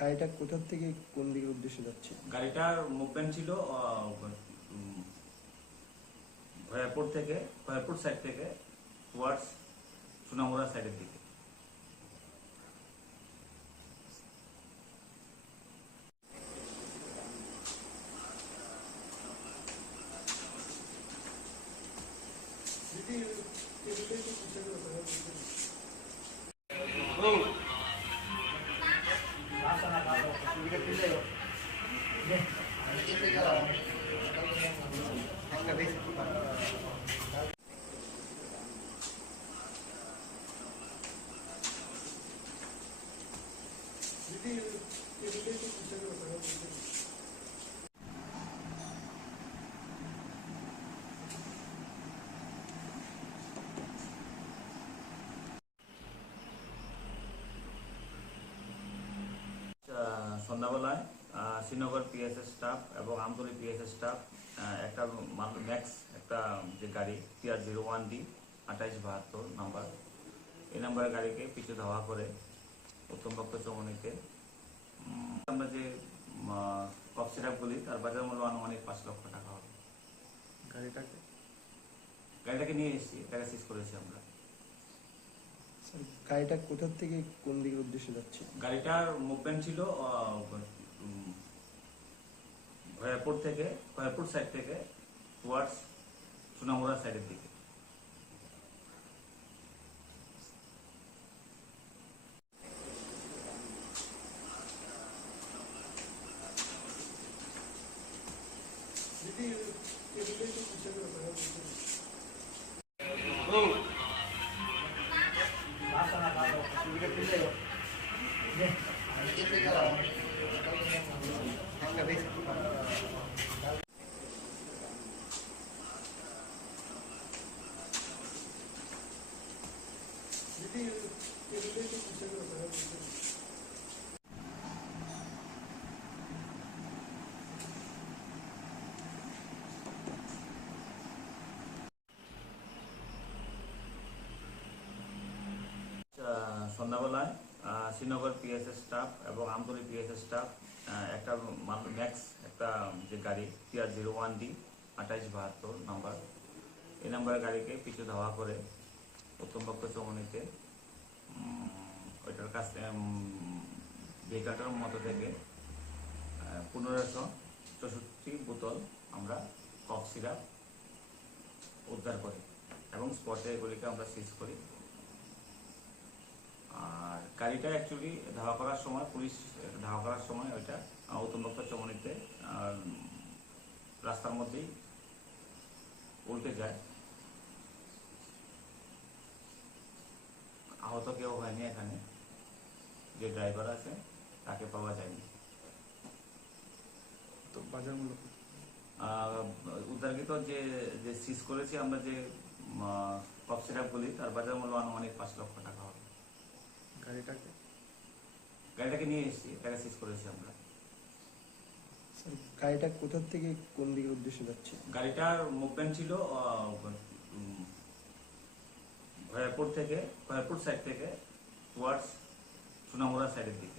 গাড়িটা কোথা থেকে কোন দিকের উদ্দেশ্যে যাচ্ছে? গাড়িটার মুভমেন্ট ছিল ভয়াপুর সাইড থেকে টুয়ার্ডস সোনামুড়া সাইডের দিকে। সন্ধ্যাবেলায় শ্রীনগর পিএসএস স্টাফ এবং আমতলী পিএসএস স্টাফ একটা ম্যাক্স একটা যে গাড়ি TR01D 2872 নাম্বার, এই নাম্বারের গাড়িকে পিছু ধাওয়া করে উত্তম ভক্ত চমনিতে আমরা যে কফ সিরাপগুলি তার বাজার মূল্য আনুমানিক 5 লক্ষ টাকা হবে। গাড়িটাকে নিয়ে এসেছি, তাকে সিজ করেছি আমরা। গাড়িটা কোথা থেকে কোন দিকের উদ্দেশ্যে যাচ্ছে? গাড়িটার মুভমেন্ট ছিল ভয়াপুর সাইড থেকে টুয়ার্ডস সোনামুড়া সাইডের দিকে। সন্ধ্যাবেলায় শ্রীনগর পিএসএস স্টাফ এবং আমতলী পিএসএস স্টাফ একটা ম্যাক্স একটা যে গাড়ি TR01D 2872 নাম্বার, এই নাম্বারের গাড়িকে পিছু ধাওয়া করে উত্তম ভক্ত চমনিতে ওইটার কাছ ভেহিকালটার মধ্যে থেকে 1564 বোতল আমরা কফ সিরাপ উদ্ধার করি এবং স্পটে এগুলিকে আমরা সিজ করি। আর গাড়িটা অ্যাকচুয়ালি ধাওয়া করার সময় পুলিশ ধাওয়া করার সময় ওইটা উত্তম ভক্ত চমনিতে রাস্তার মধ্যেই উল্টে যায়। আহত কেউ হয়নি এখানে, যে ড্রাইভার আছে তাকে পাওয়া যায়নি। তো বাজার মূল্য উদ্ধারকৃত যে যে সিজ করেছি আমরা যে কফ সিরাপগুলি তার বাজার মূল্য আনুমানিক 5 লক্ষ টাকা হবে। গাড়িটাকে নিয়ে এসেছি, তাকে সিজ করেছি আমরা। গাড়িটা কোথা থেকে কোন দিকের উদ্দেশ্যে যাচ্ছে? গাড়িটার মুভমেন্ট ছিল ভয়াপুর সাইড থেকে টুয়ার্ডস সোনামুড়া সাইডের দিকে।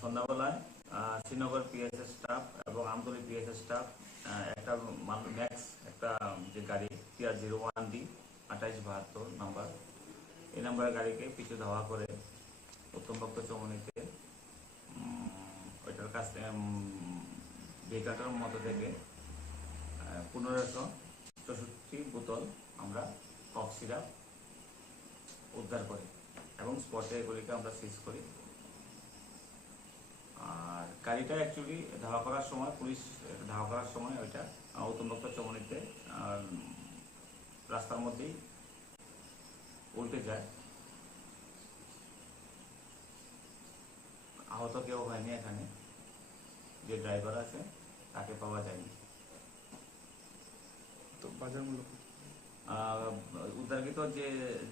সন্ধ্যাবেলায় শ্রীনগর পিএসএস স্টাফ এবং আমতলী পিএসএস স্টাফ একটা ম্যাক্স একটা যে গাড়ি TR01D 2872 নাম্বার, এই নাম্বারের গাড়িকে পিছু ধাওয়া করে উত্তমভক্ত চৌমনিতে ওইটার কাছ থেকে ভেহিকালটার মতো থেকে 1564 বোতল আমরা কফ সিরাপ উদ্ধার করি এবং স্পটে এগুলিকে আমরা সিজ করি। আর গাড়িটা অ্যাকচুয়ালি ধাওয়া করার সময়, পুলিশ ধাওয়া করার সময় ওইটা উত্তমভক্ত চৌমনিতে রাস্তার মধ্যেই উল্টে যায়। আহত কেউ হয়নি, এখানে যে ড্রাইভার আছে তাকে পাওয়া যায়নি। তো বাজার মূল্য উদ্ধারকৃত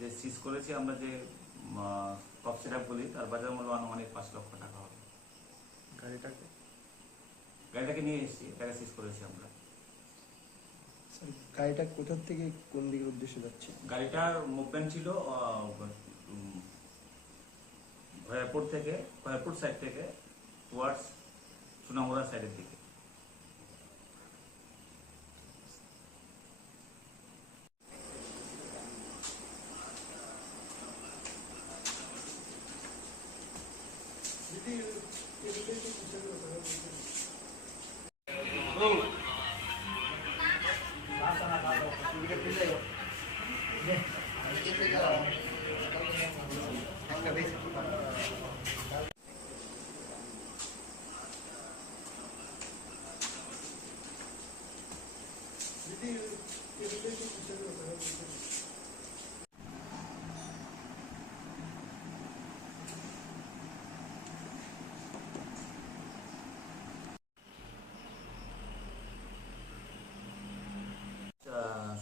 যে সিজ করেছি আমরা, যে কফ সিরাপগুলি, তার বাজার মূল্য আনুমানিক 5 লক্ষ টাকা হবে। গাড়িটাকে নিয়ে এসেছি, এটাকে সিজ করেছি আমরা। গাড়িটা কোথা থেকে কোন দিকের উদ্দেশ্যে যাচ্ছে? গাড়িটার মুভমেন্ট ছিল ভয়াপুর সাইড থেকে টুয়ার্ডস সোনামুড়া সাইডের দিকে।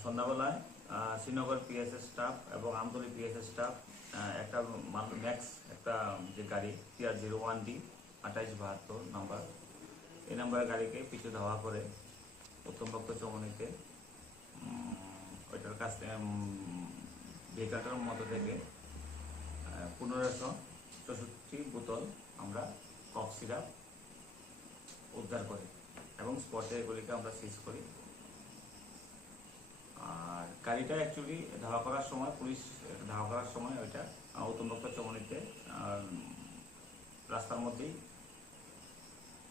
সন্ধ্যাবেলায় শ্রীনগর পিএসএস স্টাফ এবং আমতলী পিএসএস স্টাফ একটা ম্যাক্স একটা যে গাড়ি TR01D 2872 নাম্বার, এই নাম্বারের গাড়িকে পিছু ধাওয়া করে উত্তমভক্ত চৌমনিতে ওইটার কাছ থেকে ভেহিকালটার মতো থেকে 1564 বোতল আমরা কফ সিরাপ উদ্ধার করি এবং স্পটে এগুলিকে আমরা সিজ করি। আর গাড়িটা অ্যাকচুয়ালি ধাওয়া করার সময়, পুলিশ ধাওয়া করার সময় ওইটা উত্তমভক্ত চৌমনিতে রাস্তার মধ্যেই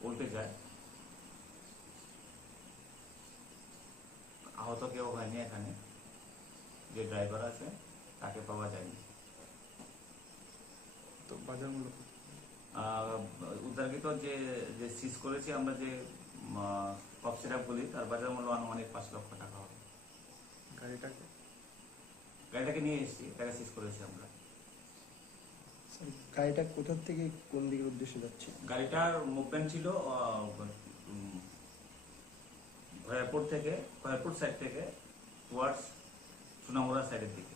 উল্টে যায়। আহত কেউ হয়নি, এখানে যে ড্রাইভার আছে তাকে পাওয়া যায়নি। তো বাজার মূল্য উদ্ধারকৃত যে সিজ করেছি আমরা, যে কফ সিরাপগুলি, তার বাজার মূল্য আনুমানিক 5 লক্ষ টাকা হবে। গাড়িটাকে নিয়ে এসেছি, এটাকে সিজ করেছি আমরা। গাড়িটা কোথা থেকে কোন দিকের উদ্দেশ্যে যাচ্ছে? গাড়িটার মুভমেন্ট ছিল ভয়াপুর সাইড থেকে টুয়ার্ডস সোনামুড়া সাইডের দিকে।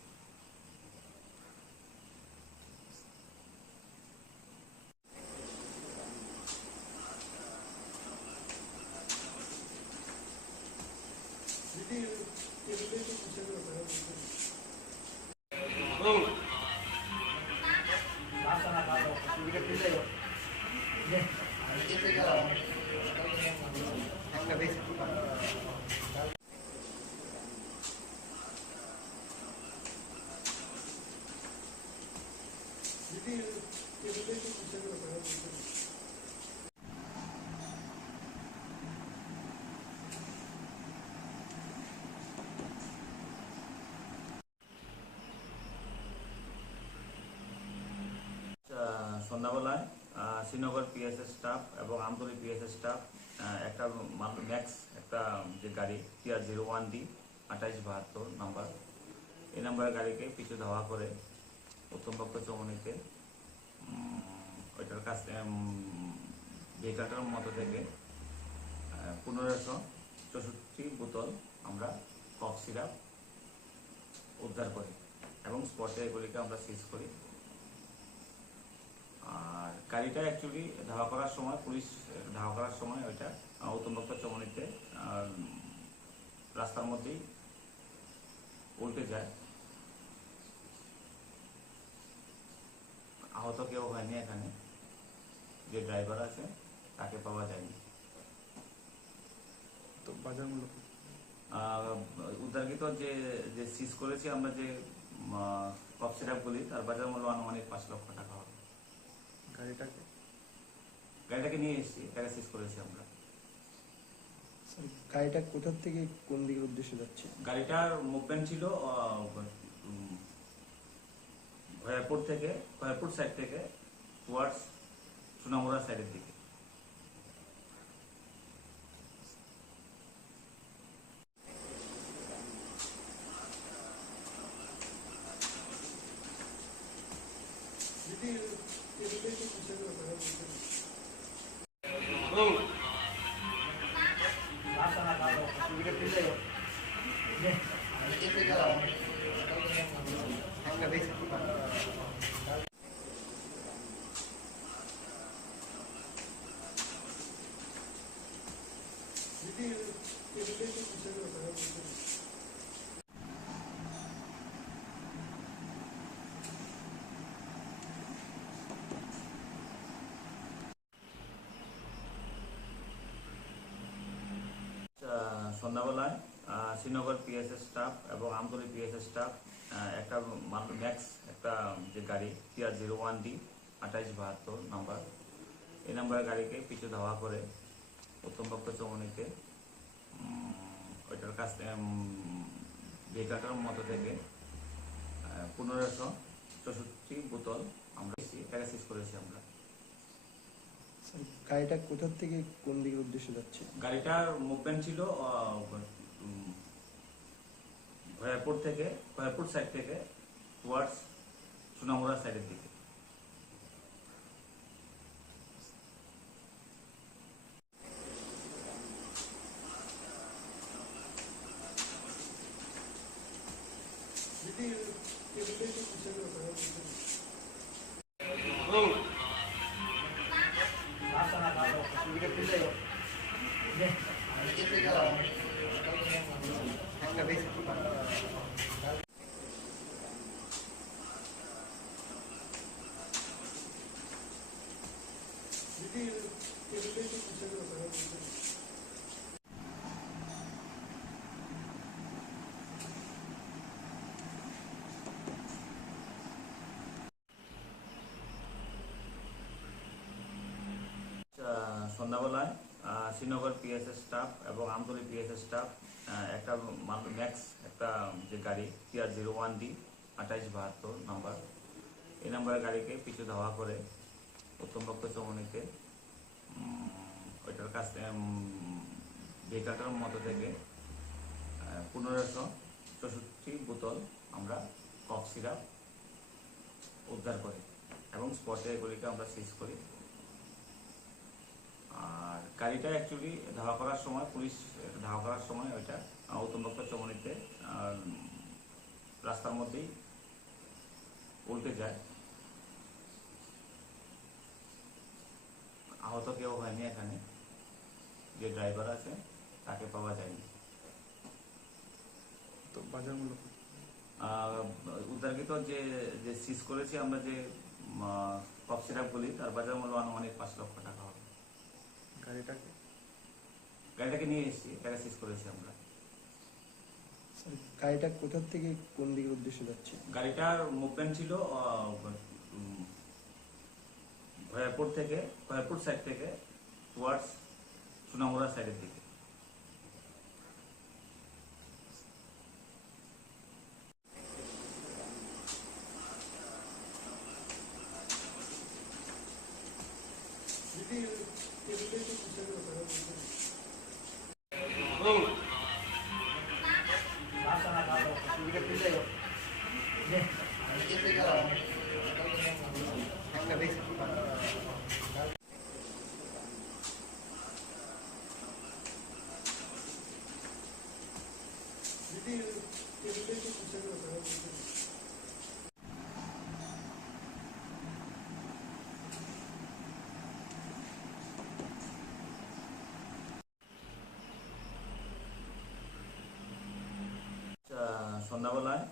সন্ধ্যাবেলায় শ্রীনগর পিএসএস স্টাফ এবং আমতলী পিএসএস স্টাফ একটা ম্যাক্স একটা যে গাড়ি TR01D 2872 নাম্বার, এই নাম্বারের গাড়িকে পিছু ধাওয়া করে উত্তমভক্ত চৌমনিতে ওইটার কাছ থেকে ভেহিকালটার মতো থেকে 1564 বোতল আমরা কফ সিরাপ উদ্ধার করি এবং স্পটে এগুলিকে আমরা সিজ করি। আর গাড়িটা অ্যাকচুয়ালি ধাওয়া করার সময়, পুলিশ ধাওয়া করার সময় ওইটা উত্তমবক্ত চমনিতে রাস্তার মধ্যেই উল্টে যায়। আহত কেউ হয়নি। এখানে যে ড্রাইভার আছে তাকে পাওয়া যায়নি। তো বাজার মূল্য উদ্ধারকৃত যে যে সিজ করেছি আমরা যে কফ সিরাপগুলি, তার বাজার মূল্য আনুমানিক 5 লক্ষ টাকা হবে। গাড়িটাকে নিয়ে এসেছি, এটাকে সিজ করেছি আমরা। স্যার, গাড়িটা কোথা থেকে কোন দিকের উদ্দেশ্যে যাচ্ছে? গাড়িটার মুভমেন্ট ছিল ভয়াপুর সাইড থেকে টুয়ার্ডস সোনামুড়া সাইডের দিকে। সন্ধ্যাবেলায় শ্রীনগর পিএসএস স্টাফ এবং আমতলী পিএসএস স্টাফ একটা ম্যাক্স একটা যে গাড়ি TR01D 2872 নাম্বার, এই নাম্বারের গাড়িকে পিছু ধাওয়া করে উত্তমবক্ত চমনিতে ওইটার কাছ ভেহিকালটার মতো থেকে 1564 বোতল আমরা এটাকে সিজ করেছি আমরা। স্যার, গাড়িটা কোথা থেকে কোন দিকের উদ্দেশ্যে যাচ্ছে? গাড়িটার মুভমেন্ট ছিল ভয়াপুর সাইড থেকে টুয়ার্ডস সোনামুড়া সাইডের দিকে। সন্ধ্যাবেলায় শ্রীনগর পিএসএস স্টাফ এবং আমতলী পিএসএস স্টাফ একটা ম্যাক্স একটা যে গাড়ি TR01D 2872 নাম্বার, এই নাম্বারের গাড়িকে পিছু ধাওয়া করে উত্তমবক্ত চমনিতে ওইটার কাছ ভেহিকালটার মতো থেকে 1564 বোতল আমরা কফ সিরাপ উদ্ধার করি এবং স্পটে এগুলিকে আমরা সিজ করি। আর গাড়িটা অ্যাকচুয়ালি ধাওয়া করার সময়, পুলিশ ধাওয়া করার সময় ওইটা উত্তমবক্ত চমনিতে রাস্তার মধ্যেই উল্টে যায়। আহত কেউ হয়নি। এখানে যে ড্রাইভার আছে তাকে পাওয়া যায়নি। তো বাজার মূল্য উদ্ধারকৃত যে যে সিজ করেছি আমরা যে কফ সিরাপগুলি, তার বাজার মূল্য আনুমানিক 5 লক্ষ টাকা হবে। গাড়িটাকে নিয়ে এসেছি, এটাকে সিজ করেছি আমরা। স্যার, গাড়িটা কোথা থেকে কোন দিকের উদ্দেশ্যে যাচ্ছে? গাড়িটার মুভমেন্ট ছিল ভয়াপুর সাইড থেকে টুয়ার্ডস সোনামুড়া সাইডের দিকে। সন্ধ্যাবেলায়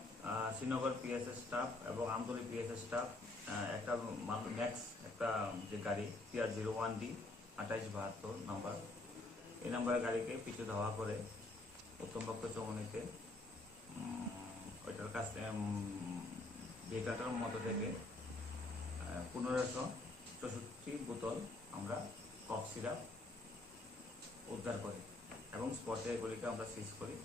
শ্রীনগর পিএসএস স্টাফ এবং আমতলী পিএসএস স্টাফ একটা ম্যাক্স একটা যে গাড়ি TR01D 2872 নাম্বার, এই নাম্বারের গাড়িকে পিছু ধাওয়া করে উত্তমবক্ত চৌমনিতে ওইটার কাছ ভেহিকালটার মতো থেকে 1564 বোতল আমরা কফ সিরাপ উদ্ধার করি এবং স্পটে এগুলিকে আমরা সিজ করি।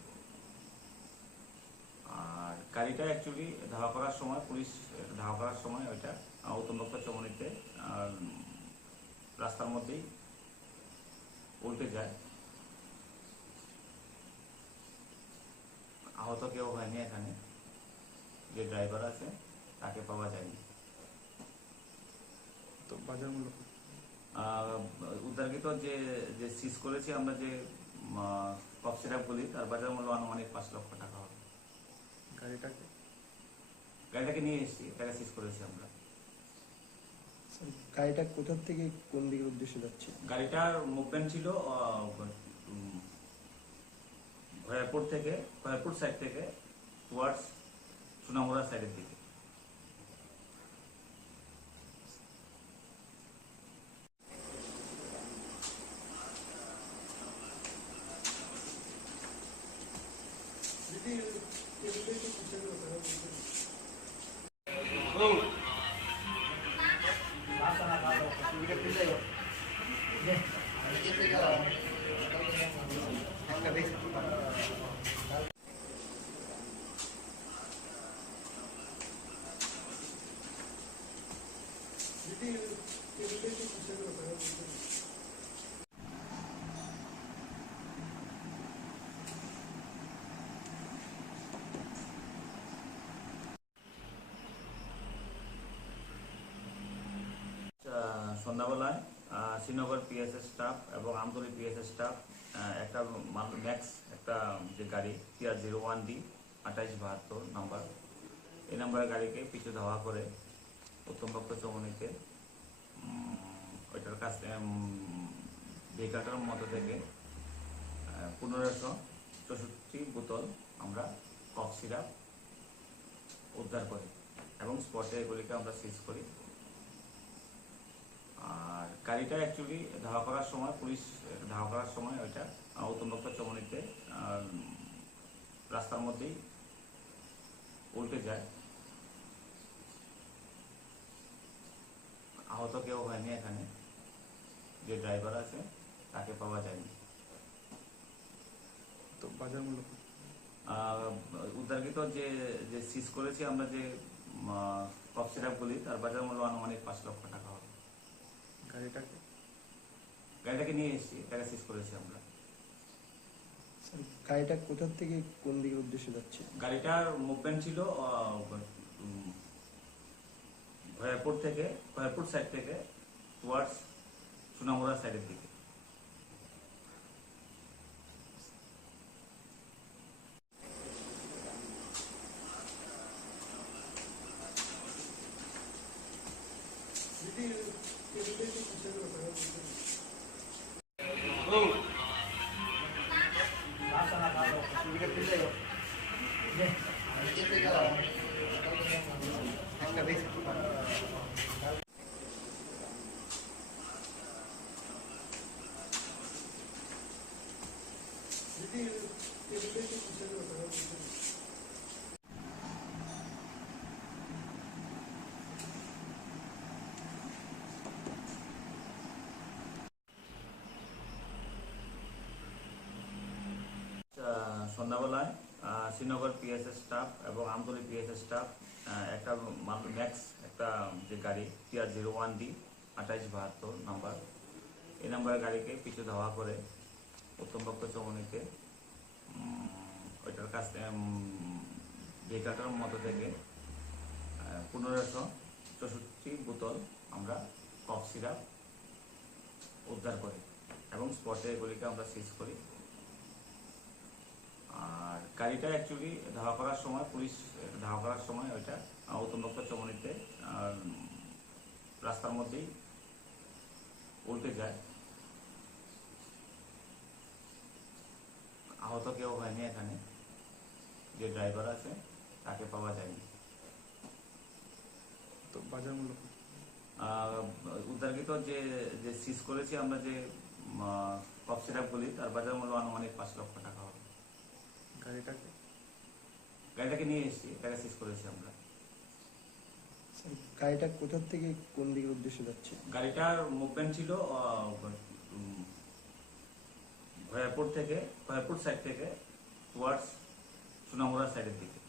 আর গাড়িটা অ্যাকচুয়ালি ধাওয়া করার সময়, পুলিশ ধাওয়া করার সময় ওইটা উত্তমবক্ত চৌমনিতে রাস্তার মধ্যেই উল্টে যায়। আহত কেউ হয়নি এখানে, যে ড্রাইভার আছে তাকে পাওয়া যায়নি। তো বাজার মূল্য উদ্ধারকৃত যে যে সিজ করেছি আমরা যে কফ সিরাপগুলি, তার বাজার মূল্য আনুমানিক 5 লক্ষ টাকা হবে। গাড়িটাকে নিয়ে এসেছি, এটাকে সিজ করেছি আমরা। গাড়িটা কোথা থেকে কোন দিকের উদ্দেশ্যে যাচ্ছে? গাড়িটার মুভমেন্ট ছিল ভয়ারপুর সাইড থেকে টুয়ার্ডস সোনামুড়া সাইডের দিকে। সন্ধ্যাবেলায় শ্রীনগর পিএসএস স্টাফ এবং আমতলী পিএসএস স্টাফ একটা ম্যাক্স একটা যে গাড়ি TR01D 2872 নাম্বার, এই নাম্বারের গাড়িকে পিছু ধাওয়া করে উত্তমবক্ত চৌমনিতে ওইটার কাছ ভেহিকালটার মতো থেকে 1564 বোতল আমরা কফ সিরাপ উদ্ধার করি এবং স্পটে এগুলিকে আমরা সিজ করি। আর গাড়িটা অ্যাকচুয়ালি ধাওয়া করার সময়, পুলিশ ধাওয়া করার সময় ওইটা উত্তমবক্ত চৌমনিতে রাস্তার মধ্যেই উল্টে যায়। আহত কেউ হয়নি এখানে, যে ড্রাইভার আছে তাকে পাওয়া যায়নি। তো বাজার মূল্য উদ্ধারকৃত যে যে সিজ করেছি আমরা যে কফ সিরাপগুলি, তার বাজার মূল্য আনুমানিক 5 লক্ষ টাকা হবে। গাড়িটাকে নিয়ে এসেছি, এটাকে সিজ করেছি আমরা। গাড়িটা কোথা থেকে কোন দিকের উদ্দেশ্যে যাচ্ছে? গাড়িটার মুভমেন্ট ছিল ভয়ারপুর সাইড থেকে টুয়ার্ডস সোনামুড়া সাইডের দিকে। সন্ধ্যাবেলায় শ্রীনগর পিএসএস স্টাফ এবং আমতলী পিএসএস স্টাফ একটা ম্যাক্স একটা যে গাড়ি TR01D 2872 নাম্বার, এই নাম্বারের গাড়িকে পিছু ধাওয়া করে উত্তমবক্ত চৌমনিতে ওইটার কাছ ভেহিকালটার মতো থেকে 1564 বোতল আমরা কফ সিরাপ উদ্ধার করি এবং স্পটে এগুলিকে আমরা সিজ করি। আর গাড়িটা অ্যাকচুয়ালি ধাওয়া করার সময়, পুলিশ ধাওয়া করার সময় ওইটা উত্তমবক্ত চৌমনিতে রাস্তার মধ্যেই উল্টে যায়। আহত কেউ হয়নি এখানে, যে ড্রাইভার আছে তাকে পাওয়া যায়নি। তো বাজার মূল্য কত? উদ্ধারকৃত যে যে সিজ করেছি আমরা যে কফ সিরাপগুলি তার বাজার মূল্য আনুমানিক 5 লক্ষ টাকা হবে। গাড়িটাকে গাড়িটাকে নিয়ে এসেছি, এটাকে সিজ করেছি আমরা। স্যার, গাড়িটা কোথা থেকে কোন দিকের উদ্দেশ্যে যাচ্ছে? গাড়িটার মুভমেন্ট ছিল ভয়াপুর সাইড থেকে টুয়ার্ডস সোনামুড়া সাইডের দিকে।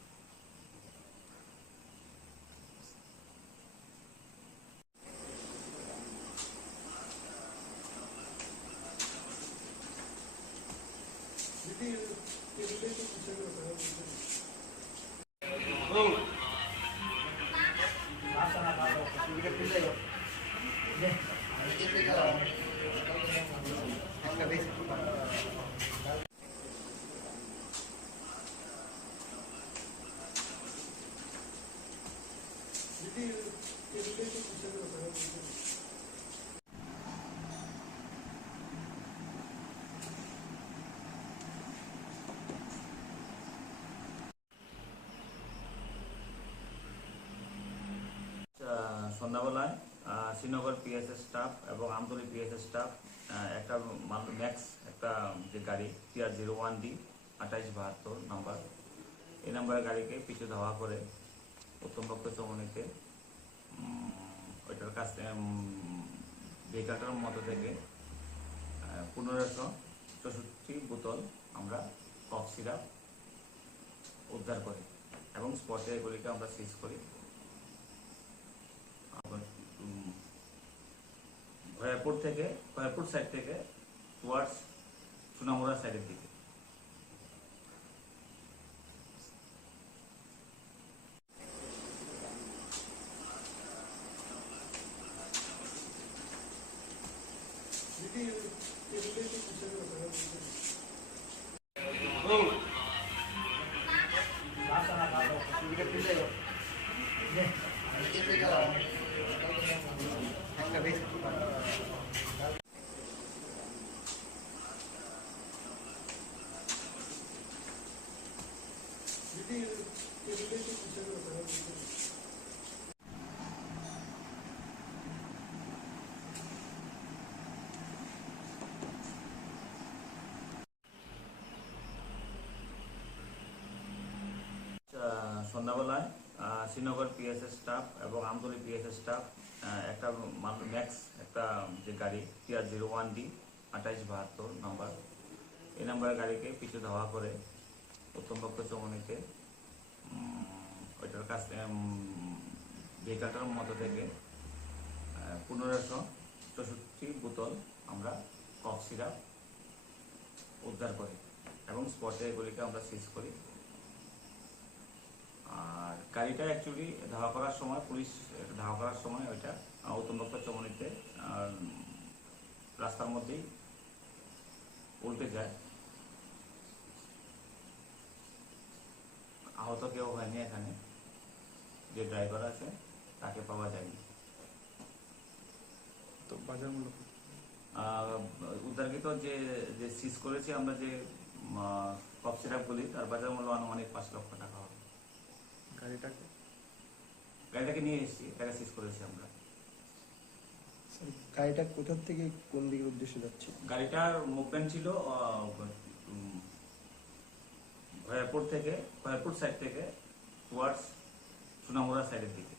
সন্ধ্যাবেলায় শ্রীনগর পিএসএস স্টাফ এবং আমতলী পিএসএস স্টাফ একটা ম্যাক্স একটা যে গাড়ি TR01D 2872 নাম্বার, এই নাম্বারের গাড়িকে পিছু ধাওয়া করে উত্তমপক্ষ চমনিতে ওইটার কাছ থেকে ভেহিকালটার মতো থেকে 1564 বোতল আমরা কফ সিরাপ উদ্ধার করি এবং স্পটে এগুলিকে আমরা সিজ করি। ভয়াপুর সাইড থেকে টুয়ার্ডস সোনামুড়া সাইডের দিকে। সন্ধ্যাবেলায় শ্রীনগর পিএসএস স্টাফ এবং আমতলী পিএসএস স্টাফ একটা ম্যাক্স একটা যে গাড়ি TR01D 2872 নাম্বার, এই নাম্বারের গাড়িকে পিছু ধাওয়া করে উত্তমপক্ষ চমনিতে ওইটার কাছ থেকে ভেহিকালটার মতো থেকে 1564 বোতল আমরা কফ সিরাপ উদ্ধার করি এবং স্পটে এগুলিকে আমরা সিজ করি। আর গাড়িটা অ্যাকচুয়ালি ধাওয়া করার সময় পুলিশ ধাওয়া করার সময় ওইটা উত্তমপক্ষ চমনিতে রাস্তার মধ্যেই উল্টে যায়। আহত কেউ হয়নি, এখানে যে ড্রাইভার আছে তাকে পাওয়া যায়নি। তো বাজার মূল্য কত? উদ্ধারকৃত যে যে সিজ করেছি আমরা যে কফ সিরাপগুলি তার বাজার মূল্য আনুমানিক 5 লক্ষ টাকা হবে। গাড়িটাকে নিয়ে এসেছি, এটাকে সিজ করেছি আমরা। স্যার, গাড়িটা কোথা থেকে কোন দিকের উদ্দেশ্যে যাচ্ছে? গাড়িটার মুভমেন্ট ছিল ভয়াপুর সাইড থেকে টুয়ার্ডস সোনামুড়া সাইডের দিকে।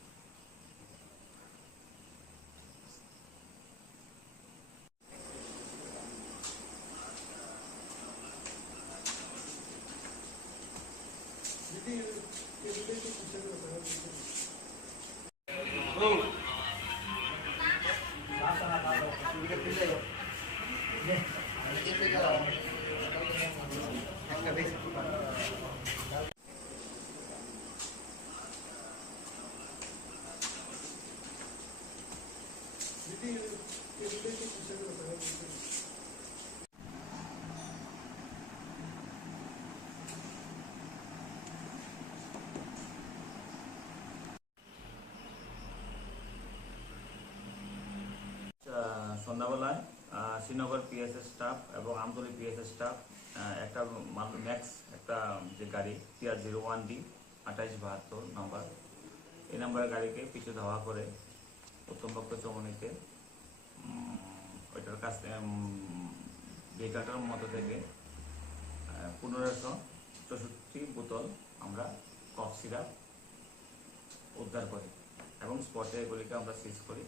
সন্ধ্যাবেলায় শ্রীনগর পিএসএস স্টাফ এবং আমতলী পিএসএস স্টাফ একটা ম্যাক্স একটা যে গাড়ি TR-01D 2872 নাম্বার, এই নাম্বারের গাড়িকে পিছু ধাওয়া করে উত্তমপক্ষ চমনিতে ওইটার কাছ ভেহিকালটার মতো থেকে 1564 বোতল আমরা কফ সিরাপ উদ্ধার করি এবং স্পটে এগুলিকে আমরা সিজ করি।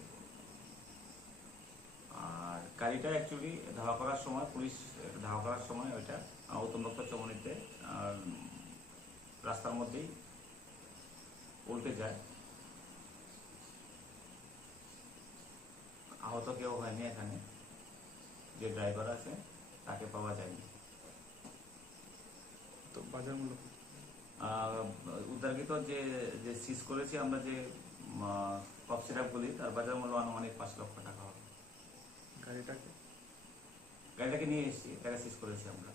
আর গাড়িটা অ্যাকচুয়ালি ধাওয়া করার সময়, পুলিশ ধাওয়া করার সময় ওইটা উত্তমপক্ষ চমনিতে রাস্তার মধ্যেই উল্টে যায়। আহত কেউ হয়নি এখানে, যে ড্রাইভার আছে তাকে পাওয়া যায়নি। তো বাজার মূল্য উদ্ধারকৃত যে যে সিজ করেছি আমরা যে কফ সিরাপগুলি, তার বাজার মূল্য আনুমানিক 5 লক্ষ টাকা হবে। গাড়িটাকে নিয়ে এসেছি, তাকে সিজ করেছি আমরা।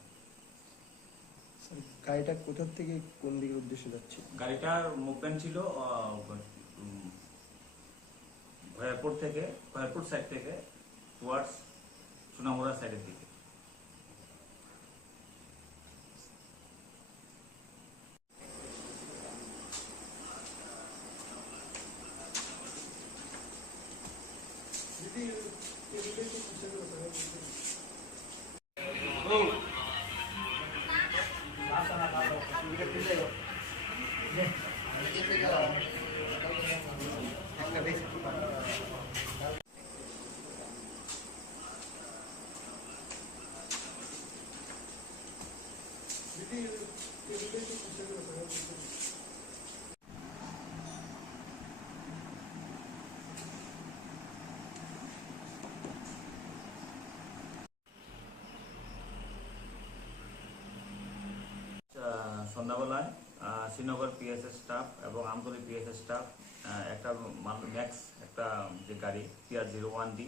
গাড়িটা কোথা থেকে কোন দিকের উদ্দেশ্যে যাচ্ছে? গাড়িটার মুভমেন্ট ছিল ভয়ারপুর সাইড থেকে টুয়ার্ডস সোনামুড়া সাইডের দিকে। সন্ধ্যাবেলায় শ্রীনগর পিএসএস স্টাফ এবং আমতলী পিএসএস স্টাফ একটা ম্যাক্স একটা যে গাড়ি TR-01D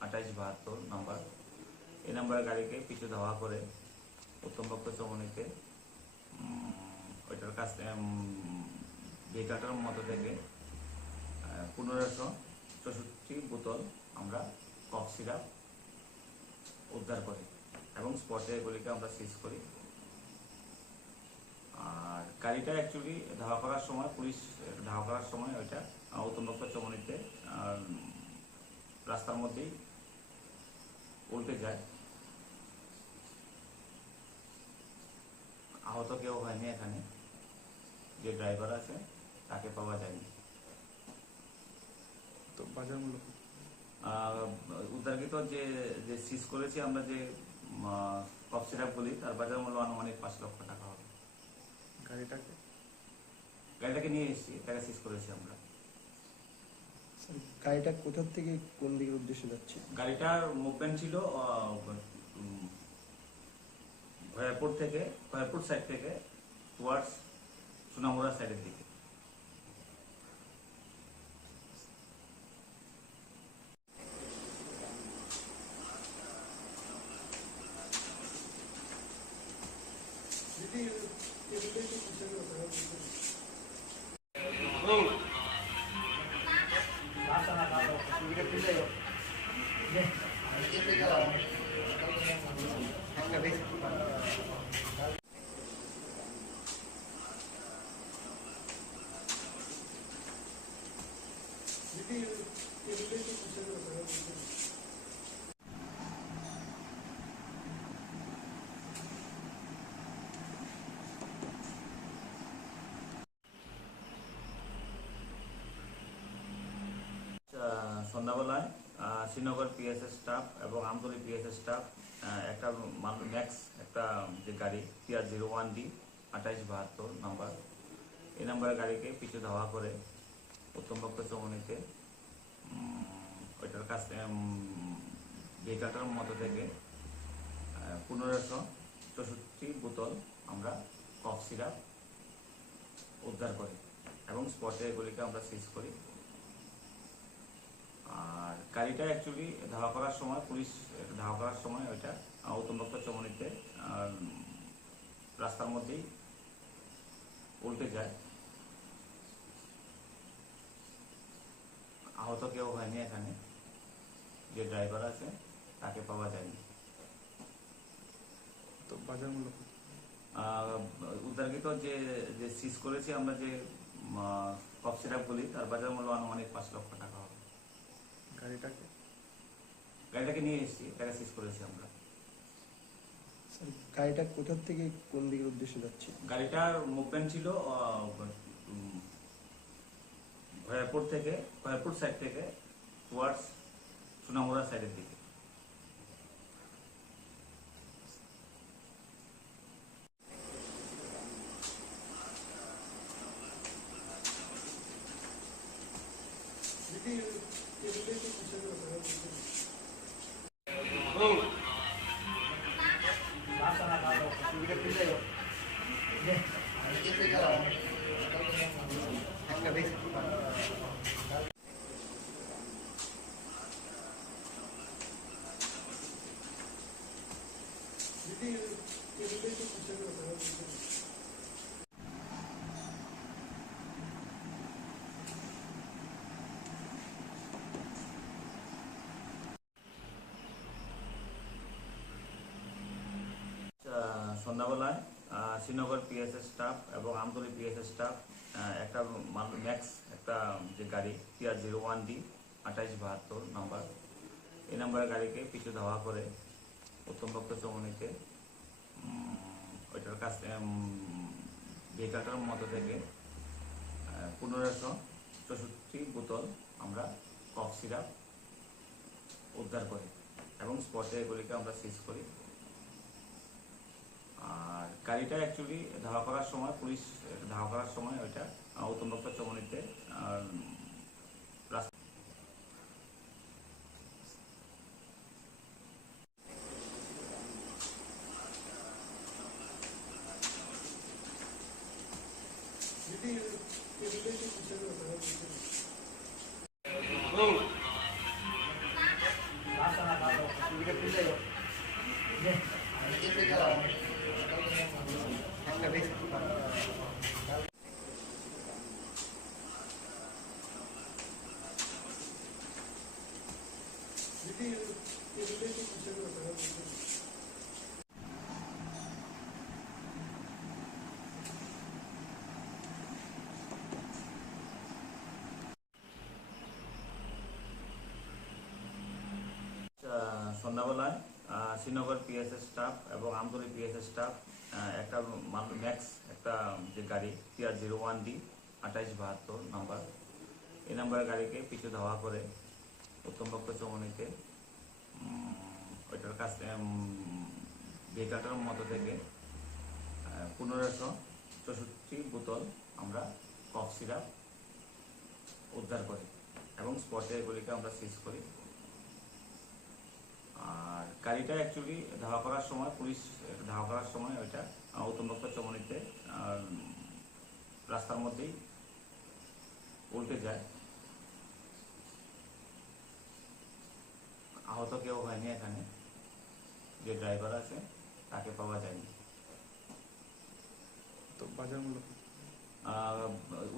2872 নাম্বার, এই নাম্বারের গাড়িকে পিছু ধাওয়া করে উত্তমপক্ষ চমনিতে ওইটার কাছ ভেহিকালটার মতো থেকে 1564 বোতল আমরা কফ সিরাপ উদ্ধার করি এবং স্পটে এগুলিকে আমরা সিজ করি। আর গাড়িটা অ্যাকচুয়ালি ধাওয়া করার সময়, পুলিশ ধাওয়া করার সময় ওইটা উত্তমপক্ষ চমনিতে রাস্তার মধ্যেই উল্টে যায়। আহত কেউ হয়নি এখানে, যে ড্রাইভার আছে তাকে পাওয়া যায়নি। তো বাজার মূল্য উদ্ধারকৃত যে যে সিজ করেছি আমরা যে কফ সিরাপগুলি, তার বাজার মূল্য আনুমানিক 5 লক্ষ টাকা হবে। গাড়িটাকে নিয়ে এসেছি, তাকে সিজ করেছি আমরা। গাড়িটা কোথা থেকে কোন দিকের উদ্দেশ্যে যাচ্ছে? গাড়িটার মুভমেন্ট ছিল ভয়ারপুর সাইড থেকে টুয়ার্ডস সোনামুড়া সাইডের দিকে। সন্ধ্যাবেলায় শ্রীনগর পিএসএস স্টাফ এবং আমতলী পিএসএস স্টাফ একটা ম্যাক্স একটা যে গাড়ি TR-01D 2872 নাম্বার, এই নাম্বারের গাড়িকে পিছু ধাওয়া করে উত্তমপক্ষ চমনিতে ওইটার কাছ ভেহিকালটার মতো থেকে 1564 বোতল আমরা কফ সিরাপ উদ্ধার করি এবং স্পটে এগুলিকে আমরা সিজ করি। আর গাড়িটা অ্যাকচুয়ালি ধাওয়া করার সময়, পুলিশ ধাওয়া করার সময় ওইটা উত্তমপক্ষ চমনিতে রাস্তার মধ্যেই উল্টে যায়। আহত কেউ হয়নি এখানে, যে ড্রাইভার আছে তাকে পাওয়া যায়নি। তো বাজার মূল্য কত? উদ্ধারকৃত যে যে সিজ করেছি আমরা, যে কফ সিরাপগুলি, তার বাজার মূল্য আনুমানিক 5 লক্ষ টাকা হবে। গাড়িটাকে গাড়িটাকে নিয়ে এসেছি, এটাকে সিজ করেছি আমরা। স্যার গাড়িটা কোথা থেকে কোন দিকের উদ্দেশ্যে যাচ্ছে? গাড়িটার মুভমেন্ট ছিল ভয়াপুর সাইড থেকে টুয়ার্ডস সোনামুড়া সাইডের দিকে। সন্ধ্যাবেলায় শ্রীনগর পিএসএস স্টাফ এবং আমতলী পিএসএস স্টাফ একটা ম্যাক্স একটা যে গাড়ি TR01D 2872 নাম্বার, এই নাম্বারের গাড়িকে পিছু ধাওয়া করে উত্তমভক্ত চৌমনিতে ওইটার কাছে ভেহিকালটার মধ্যে থেকে 1564 বোতল আমরা কফ সিরাপ উদ্ধার করি এবং স্পটে এগুলিকে আমরা সিজ করি। আর গাড়িটা অ্যাকচুয়ালি ধাওয়া করার সময়, পুলিশ ধাওয়া করার সময় ওইটা উত্তমভক্ত চৌমনিতে রাস্তা সন্ধ্যাবেলায় শ্রীনগর পিএসএস স্টাফ এবং আমতলী পিএসএস স্টাফ একটা ম্যাক্স একটা যে গাড়ি TR01D 2872 নাম্বার, এই নাম্বারের গাড়িকে পিছু ধাওয়া করে উত্তমভক্ত চৌমনিতে ওইটার কাছে ভেহিকালটার মধ্যে থেকে 1564 বোতল আমরা কফ সিরাপ উদ্ধার করি এবং স্পটে এগুলিকে আমরা সিজ করি। আর গাড়িটা অ্যাকচুয়ালি ধাওয়া করার সময়, পুলিশ ধাওয়া করার সময় ওইটা উত্তমভক্ত চৌমনিতে রাস্তার মধ্যেই উল্টে যায়। আহত কেউ হয়নি এখানে, যে ড্রাইভার আছে তাকে পাওয়া যায়নি। তো বাজার মূল্য কত?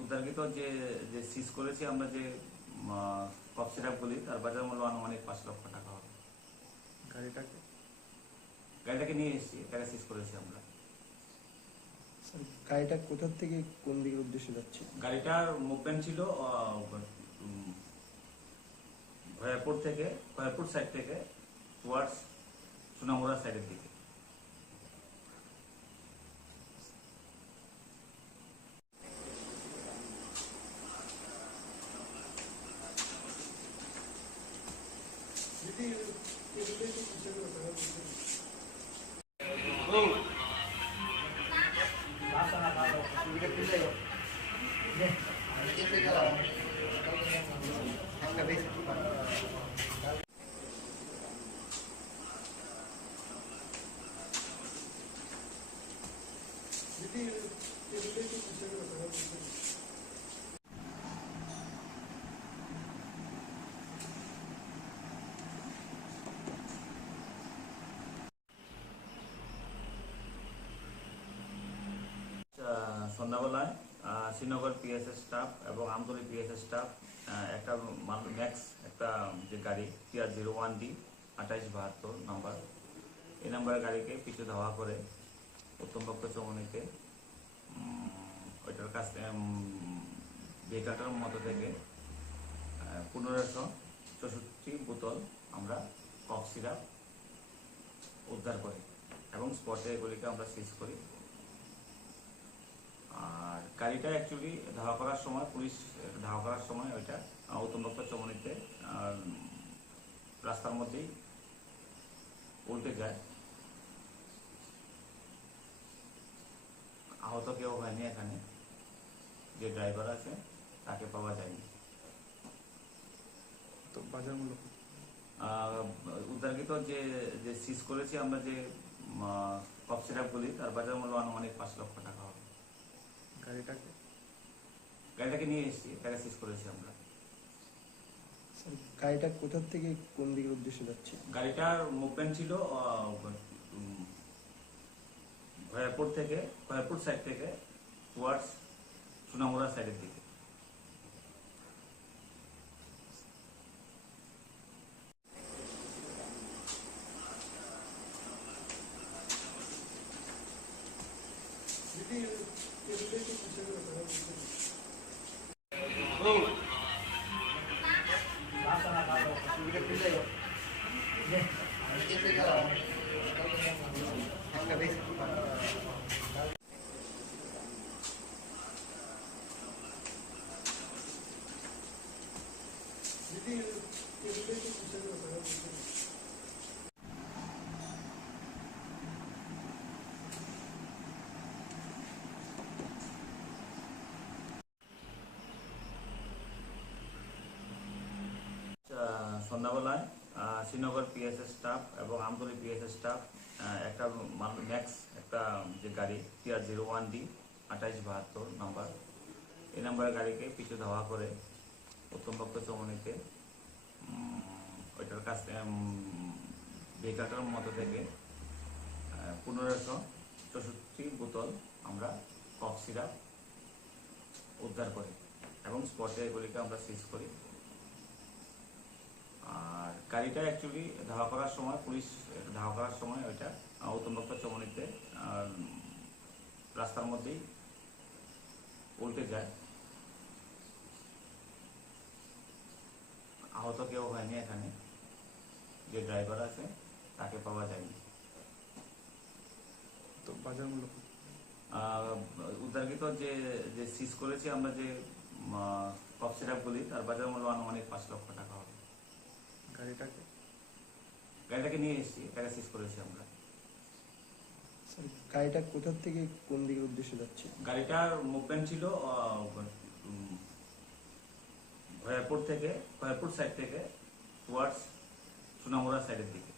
উদ্ধারকৃত যে যে সিজ করেছি আমরা, যে কফ সিরাপগুলি, তার বাজার মূল্য আনুমানিক 5 লক্ষ টাকা হবে। গাড়িটাকে নিয়ে এসেছি, এটাকে সিজ করেছি আমরা। স্যার গাড়িটা কোথা থেকে কোন দিকের উদ্দেশ্যে যাচ্ছে? গাড়িটার মুভমেন্ট ছিল ভয়াপুর সাইড থেকে টুয়ার্ডস সোনামুড়া সাইডের দিকে। সন্ধ্যাবেলায় শ্রীনগর পিএসএস স্টাফ এবং আমতলী পিএসএস স্টাফ একটা ম্যাক্স একটা যে গাড়ি TR01D 2872 নাম্বার। এই নাম্বারের গাড়িকে পিছু ধাওয়া করে উত্তমপক্ষ চৌমনিতে ওইটার কাছ থেকে ভেহিকালটার মধ্যে থেকে 1564 বোতল আমরা কফ সিরাপ উদ্ধার করি এবং স্পটে এগুলিকে আমরা সিজ করি। আর গাড়িটা অ্যাকচুয়ালি ধাওয়া করার সময় পুলিশ ধাওয়া করার সময় ওইটা উত্তমপক্ষ চৌমনিতে রাস্তার মধ্যেই উল্টে যায়। আহত কেউ হয়নি এখানে, যে ড্রাইভার আছে তাকে পাওয়া যায়নি। তো বাজার মূল্য কত? উদ্ধারকৃত যে যে সিজ করেছি আমরা যে কফ সিরাপগুলি, তার বাজার মূল্য আনুমানিক 5 লক্ষ টাকা হবে। গাড়িটাকে গাড়িটাকে নিয়ে এসেছি, এটাকে সিজ করেছি আমরা। স্যার গাড়িটা কোথা থেকে কোন দিকের উদ্দেশ্যে যাচ্ছে? গাড়িটার মুভমেন্ট ছিল খয়ারপুর সাইড থেকে টুয়ার্ডস সোনামুড়া সাইডের দিকে। সন্ধ্যাবেলায় শ্রীনগর পিএসএস স্টাফ এবং আমতলী পিএসএস স্টাফ একটা ম্যাক্স একটা যে গাড়ি TR01D 2872 নাম্বার, এই নাম্বারের গাড়িকে পিছু ধাওয়া করে উত্তমপক্ষ চৌমনিতে ওইটার কাছ থেকে ভেহিকালটার মধ্যে থেকে 1564 বোতল আমরা কফ সিরাপ উদ্ধার করি এবং স্পটে এগুলিকে আমরা সিজ করি। আর গাড়িটা অ্যাকচুয়ালি ধাওয়া করার সময় পুলিশ ধাওয়া করার সময় ওইটা উত্তমপক্ষ চৌমনিতে রাস্তার মধ্যেই উল্টে যায়। আহত কেউ হয়নি এখানে, যে ড্রাইভার আছে তাকে পাওয়া যায়নি। তো বাজার মূল্য কত? উদ্ধারকৃত যে যে সিজ করেছি আমরা যে কফ সিরাপগুলি, তার বাজার মূল্য আনুমানিক 5 লক্ষ টাকা হবে। গাড়িটাকে নিয়ে এসেছি, এটাকে সিজ করেছি আমরা। স্যার গাড়িটা কোথা থেকে কোন দিকের উদ্দেশ্যে যাচ্ছে? গাড়িটার মুভমেন্ট ছিল খয়ারপুর সাইড থেকে টুয়ার্ডস সোনামুড়া সাইডের দিকে।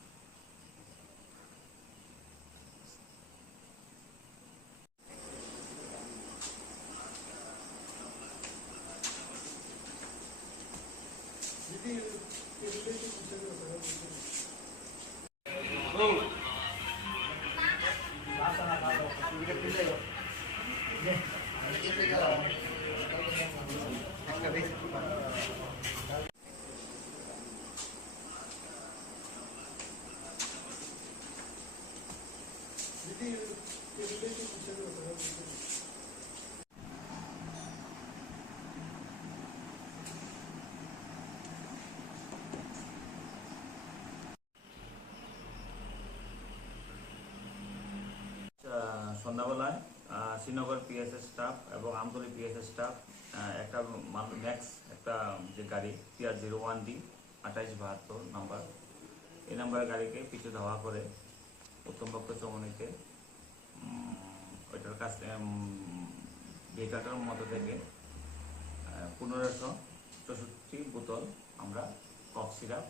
সন্ধ্যাবেলায় শ্রীনগর পিএসএস স্টাফ এবং আমতলী পিএসএস স্টাফ একটা ম্যাক্স একটা যে গাড়ি TR01D 2872 নাম্বার, এই নাম্বারের গাড়িকে পিছু ধাওয়া করে উত্তমপক্ষ চৌমনিতে ওইটার কাছ থেকে ভেহিকালটার মধ্যে থেকে 1564 বোতল আমরা কফ সিরাপ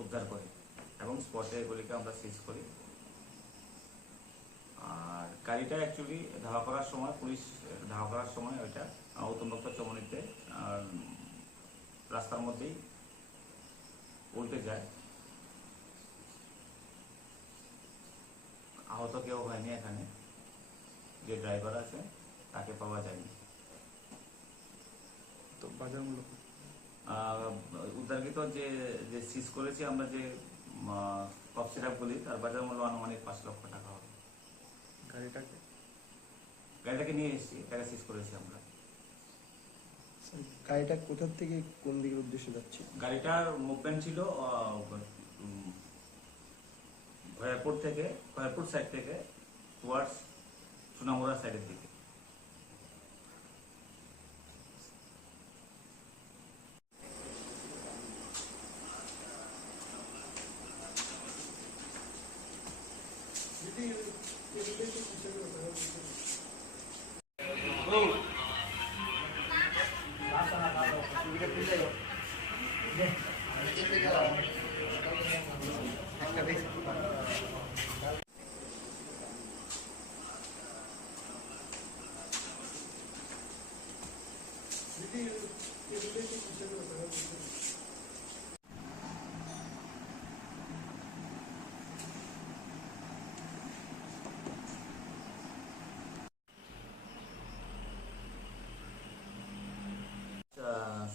উদ্ধার করি এবং স্পটে এগুলিকে আমরা সিজ করি। আর গাড়িটা অ্যাকচুয়ালি ধাওয়া করার সময় পুলিশ ধাওয়া করার সময় ওইটা উত্তমপক্ষ চৌমনিতে রাস্তার মধ্যেই উল্টে যায়। আহত কেউ হয়নি এখানে, যে ড্রাইভার আছে তাকে পাওয়া যায়নি। তো বাজার মূল্য কত? আহ, উদ্ধারকৃত যে যে সিজ করেছি আমরা যে কফ সিরাপগুলি তার বাজার মূল্য আনুমানিক 5 লক্ষ টাকা হবে। গাড়িটাকে গাড়িটাকে নিয়ে এসেছি, এটাকে সিজ করেছি আমরা। স্যার গাড়িটা কোথা থেকে কোন দিকের উদ্দেশ্যে যাচ্ছে? গাড়িটার মুভমেন্ট ছিল খয়েরপুর সাইড থেকে টুয়ার্ডস সোনামুড়া সাইডের দিকে।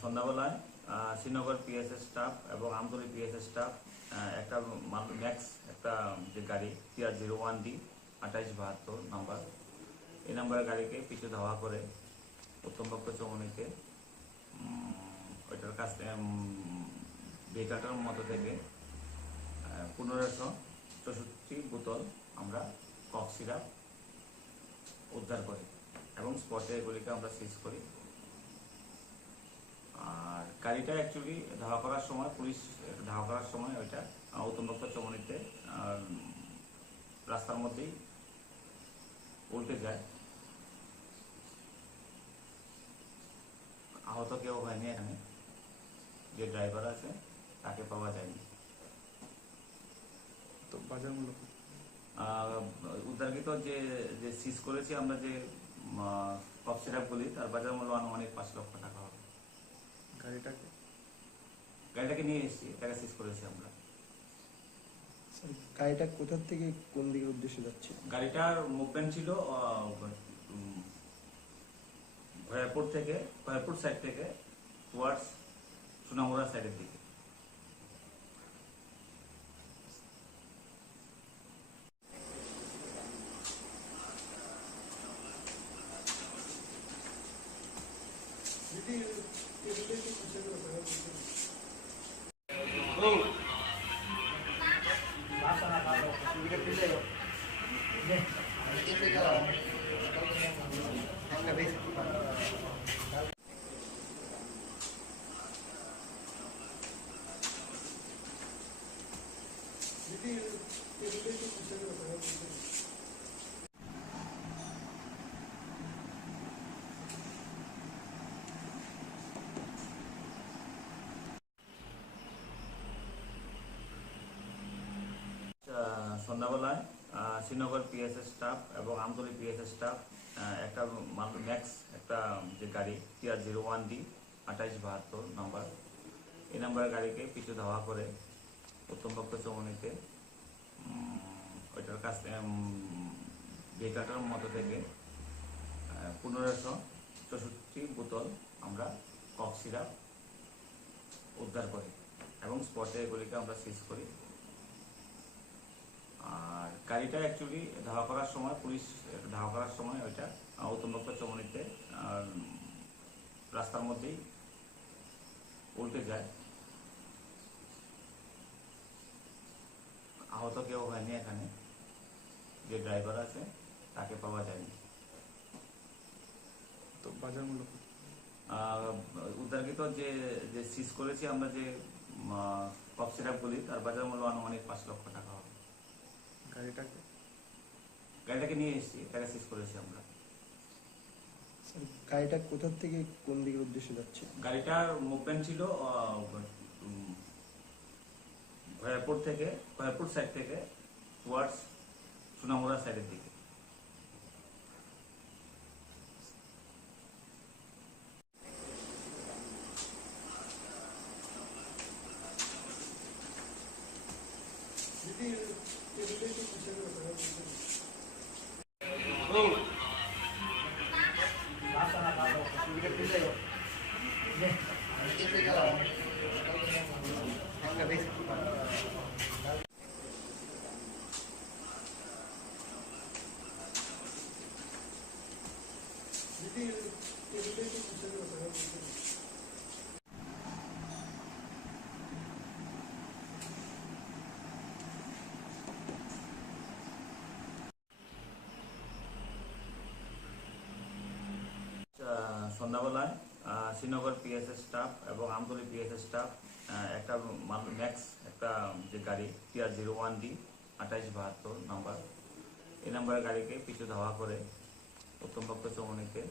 সন্ধ্যাবেলায় শ্রীনগর পিএসএস স্টাফ এবং আমতলী পিএসএস স্টাফ একটা ম্যাক্স একটা যে গাড়ি TR01D 2872 নাম্বার, এই নাম্বারের গাড়িকে পিছু ধাওয়া করে উত্তমপক্ষ চৌমনিতে ওইটার কাছ ভেহিকালটার মতো থেকে 1564 বোতল আমরা কফ সিরাপ উদ্ধার করি এবং স্পটে এগুলিকে আমরা সিজ করি। আর গাড়িটা অ্যাকচুয়ালি ধাওয়া করার সময় পুলিশ ধাওয়া করার সময় ওইটা উত্তমপক্ষ চৌমনিতে রাস্তার মধ্যেই উল্টে যায়। আহত কেউ হয়নি এখানে, যে ড্রাইভার আছে তাকে পাওয়া যায়নি। তো বাজার মূল্য উদ্ধারকৃত যে যে সিজ করেছি আমরা যে কফ সিরাপগুলি তার বাজার মূল্য আনুমানিক 5 লক্ষ টাকা হবে। গাড়িটাকে গাড়িটাকে নিয়ে এসেছি, এটাকে সিজ করেছি আমরা। স্যার গাড়িটা কোথা থেকে কোন দিকের উদ্দেশ্যে যাচ্ছে? গাড়িটার মুভমেন্ট ছিল খয়েরপুর সাইড থেকে টুয়ার্ডস সোনামুড়া সাইডের দিকে। সন্ধ্যাবেলায় শ্রীনগর পিএসএস স্টাফ এবং আমতলী পিএসএস স্টাফ একটা ম্যাক্স একটা যে গাড়ি TR01D 2872 নাম্বার, এই নাম্বারের গাড়িকে পিছু ধাওয়া করে উত্তমপক্ষ চৌমনিতে ওইটার কাছ ভেহিকালটার মতো থেকে 1564 বোতল আমরা কফ সিরাপ উদ্ধার করি এবং স্পটে এগুলিকে আমরা সিজ করি। আর গাড়িটা অ্যাকচুয়ালি ধাওয়া করার সময় পুলিশ ধাওয়া করার সময় ওইটা উত্তমপক্ষ চৌমনিতে রাস্তার মধ্যেই উল্টে যায়। আহত কেউ হয়নি এখানে, যে ড্রাইভার আছে তাকে পাওয়া যায়নি। তো বাজার মূল্য উদ্ধারকৃত যে যে সিজ করেছি আমরা যে কফ সিরাপগুলি তার বাজার মূল্য আনুমানিক 5 লক্ষ টাকা হবে। গাড়িটাকে গাড়িটাকে নিয়ে এসেছি, এটাকে সিজ করেছি আমরা। স্যার গাড়িটা কোথা থেকে কোন দিকের উদ্দেশ্যে যাচ্ছে? গাড়িটার মুভমেন্ট ছিল খয়েরপুর সাইড থেকে টুয়ার্ডস সোনামুড়া সাইডের দিকে। Basta na, basta. Sige, pila yun. সন্ধ্যাবেলায় শ্রীনগর পিএসএস স্টাফ এবং আমতলী পিএসএস স্টাফ একটা ম্যাক্স একটা যে গাড়ি TR01D 2872 নাম্বার, এই নাম্বারের গাড়িকে পিছু ধাওয়া করে উত্তমপক্ষ চৌমনিতে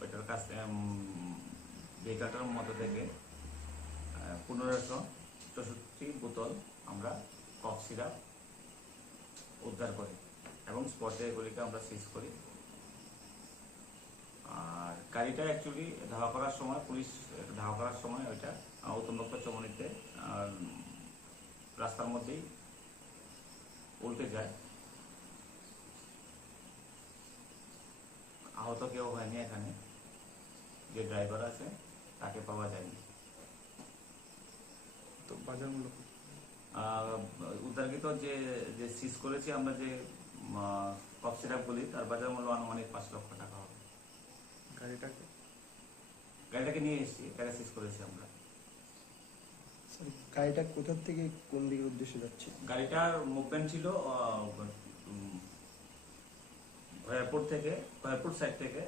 ওইটার কাছ ভেহিকালটার মধ্যে থেকে 1564 বোতল আমরা কফ সিরাপ উদ্ধার করি এবং স্পটে এগুলিকে আমরা সিজ করি। আর গাড়িটা অ্যাকচুয়ালি ধাওয়া করার সময়, পুলিশ ধাওয়া করার সময় ওইটা উত্তমপক্ষ চৌমনিতে রাস্তার মধ্যেই উল্টে যায়। আহত কেউ হয়নি এখানে, যে ড্রাইভার আছে তাকে পাওয়া যায়নি। তো বাজার মূল্য উদ্ধারকৃত যে যে সিজ করেছি আমরা, যে কফ সিরাপগুলি, তার বাজার মূল্য আনুমানিক 5 লক্ষ টাকা হবে। গাড়িটাকে নিয়ে এসেছি, গাড়ি সিজ করেছি আমরা। গাড়িটা কোথা থেকে কোন দিকের উদ্দেশ্যে যাচ্ছে? গাড়িটার মুভমেন্ট ছিল ভয়ারপুর সাইড থেকে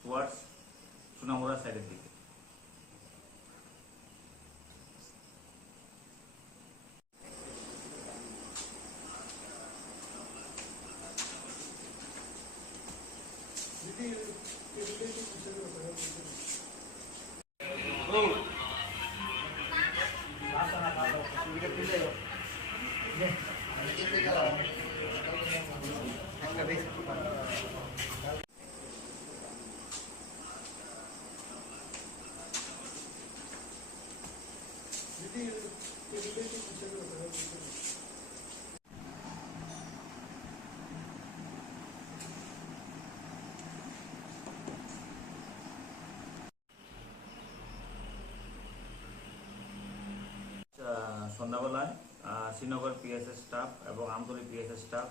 টুয়ার্ডস সোনামুড়া সাইডের দিকে। সন্ধ্যাবেলায় শ্রীনগর পিএসএস স্টাফ এবং আমতলী পিএসএস স্টাফ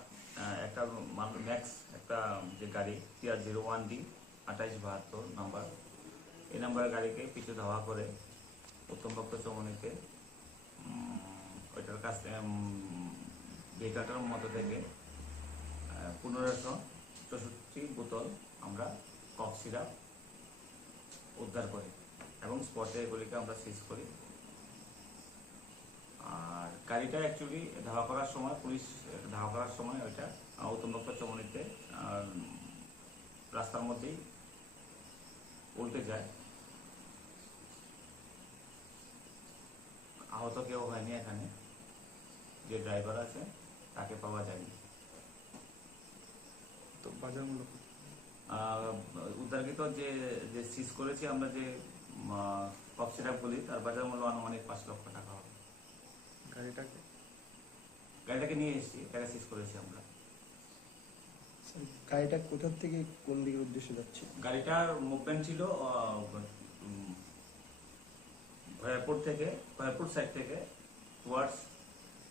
একটা ম্যাক্স একটা যে গাড়ি TR01D 2872 নাম্বার, এই নাম্বারের গাড়িকে পিছু ধাওয়া করে উত্তমপক্ষ চৌমনিতে ওইটার কাছ ভেহিকালটার মধ্যে থেকে 1564 বোতল আমরা কফ সিরাপ উদ্ধার করি এবং স্পটে এগুলিকে আমরা সিজ করি। আর গাড়িটা অ্যাকচুয়ালি ধাওয়া করার সময়, পুলিশ ধাওয়া করার সময় ওইটা উত্তমপক্ষ চৌমনিতে রাস্তার মধ্যেই উল্টে যায়। আহত কেউ হয়নি এখানে, যে ড্রাইভার আছে তাকে পাওয়া যায়নি। তো বাজার মূল্য উদ্ধারকৃত যে যে সিজ করেছি আমরা, যে কফ সিরাপগুলি, তার বাজার মূল্য আনুমানিক 5 লক্ষ টাকা হবে। গাড়িটাকে নিয়ে এসেছি, গাড়ি সিজ করেছি আমরা। গাড়িটা কোথা থেকে কোন দিকের উদ্দেশ্যে যাচ্ছে? গাড়িটার মুভমেন্ট ছিল ভয়ারপুর সাইড থেকে টুয়ার্ডস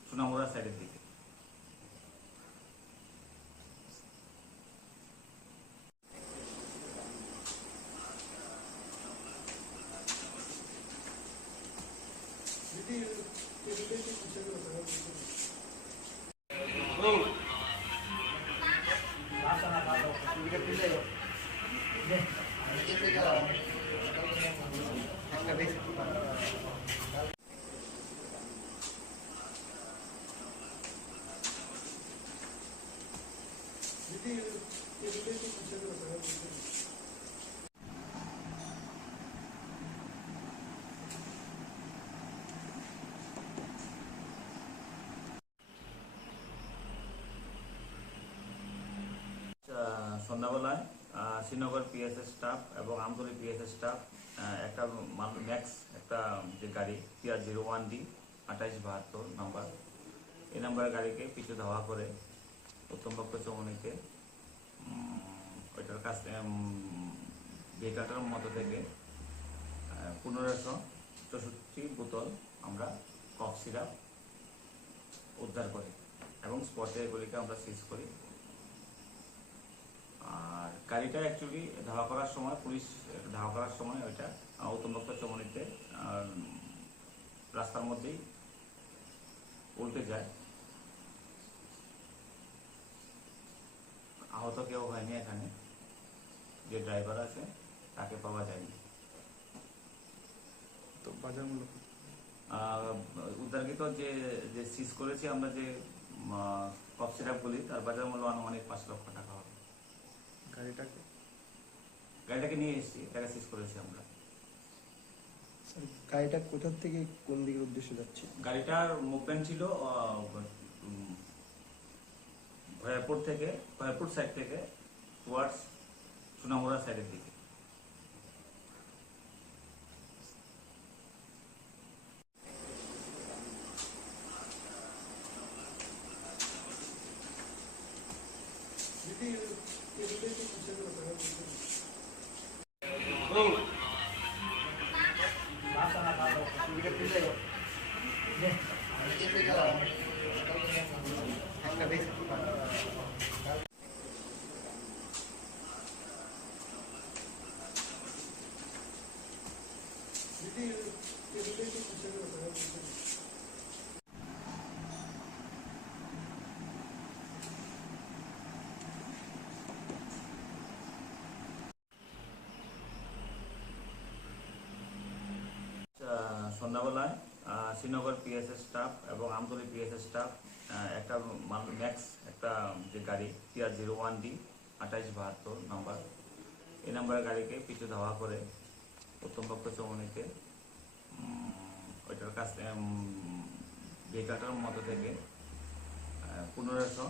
সোনামুড়া সাইডের দিকে। সন্ধ্যাবেলায় শ্রীনগর পিএসএস স্টাফ এবং আমতলী পিএসএস স্টাফ একটা ম্যাক্স একটা যে গাড়ি TR01D 2872 নাম্বার, এই নাম্বারের গাড়িকে পিছু ধাওয়া করে উত্তমপক্ষ চৌমনিতে ওইটার কাছ ভেহিকালটার মধ্যে থেকে 1564 বোতল আমরা কফ সিরাপ উদ্ধার করি এবং স্পটে এগুলিকে আমরা সিজ করি। আর গাড়িটা অ্যাকচুয়ালি ধাওয়া করার সময় পুলিশ ধাওয়া করার সময় ওইটা উত্তমবক্ত চমনিতে রাস্তার মধ্যেই উল্টে যায়। আহত কেউ হয়নি এখানে, যে ড্রাইভার আছে তাকে পাওয়া যায়নি। তো বাজার মূল্য কত? উদ্ধারকৃত যে যে সিজ করেছি আমরা, যে কফ সিরাপগুলি, তার বাজার মূল্য আনুমানিক 5 লক্ষ টাকা হবে। গাড়িটাকে গাড়িটাকে নিয়ে এসেছি, এটাকে সিজ করেছি আমরা। স্যার গাড়িটা কোথা থেকে কোন দিকের উদ্দেশ্যে যাচ্ছে? গাড়িটার মুভমেন্ট ছিল ভয়াপুর সাইড থেকে টুয়ার্ডস সোনামুড়া সাইডের দিকে। সন্ধ্যাবেলায় শ্রীনগর পিএসএস স্টাফ এবং আমতলী পিএসএস স্টাফ একটা ম্যাক্স একটা যে গাড়ি TR01D 2872 নাম্বার, এই নাম্বারের গাড়িকে পিছু ধাওয়া করে উত্তমবক্ত চমনিতে ওইটার কাছে ভেহিকালটার মধ্যে থেকে 1500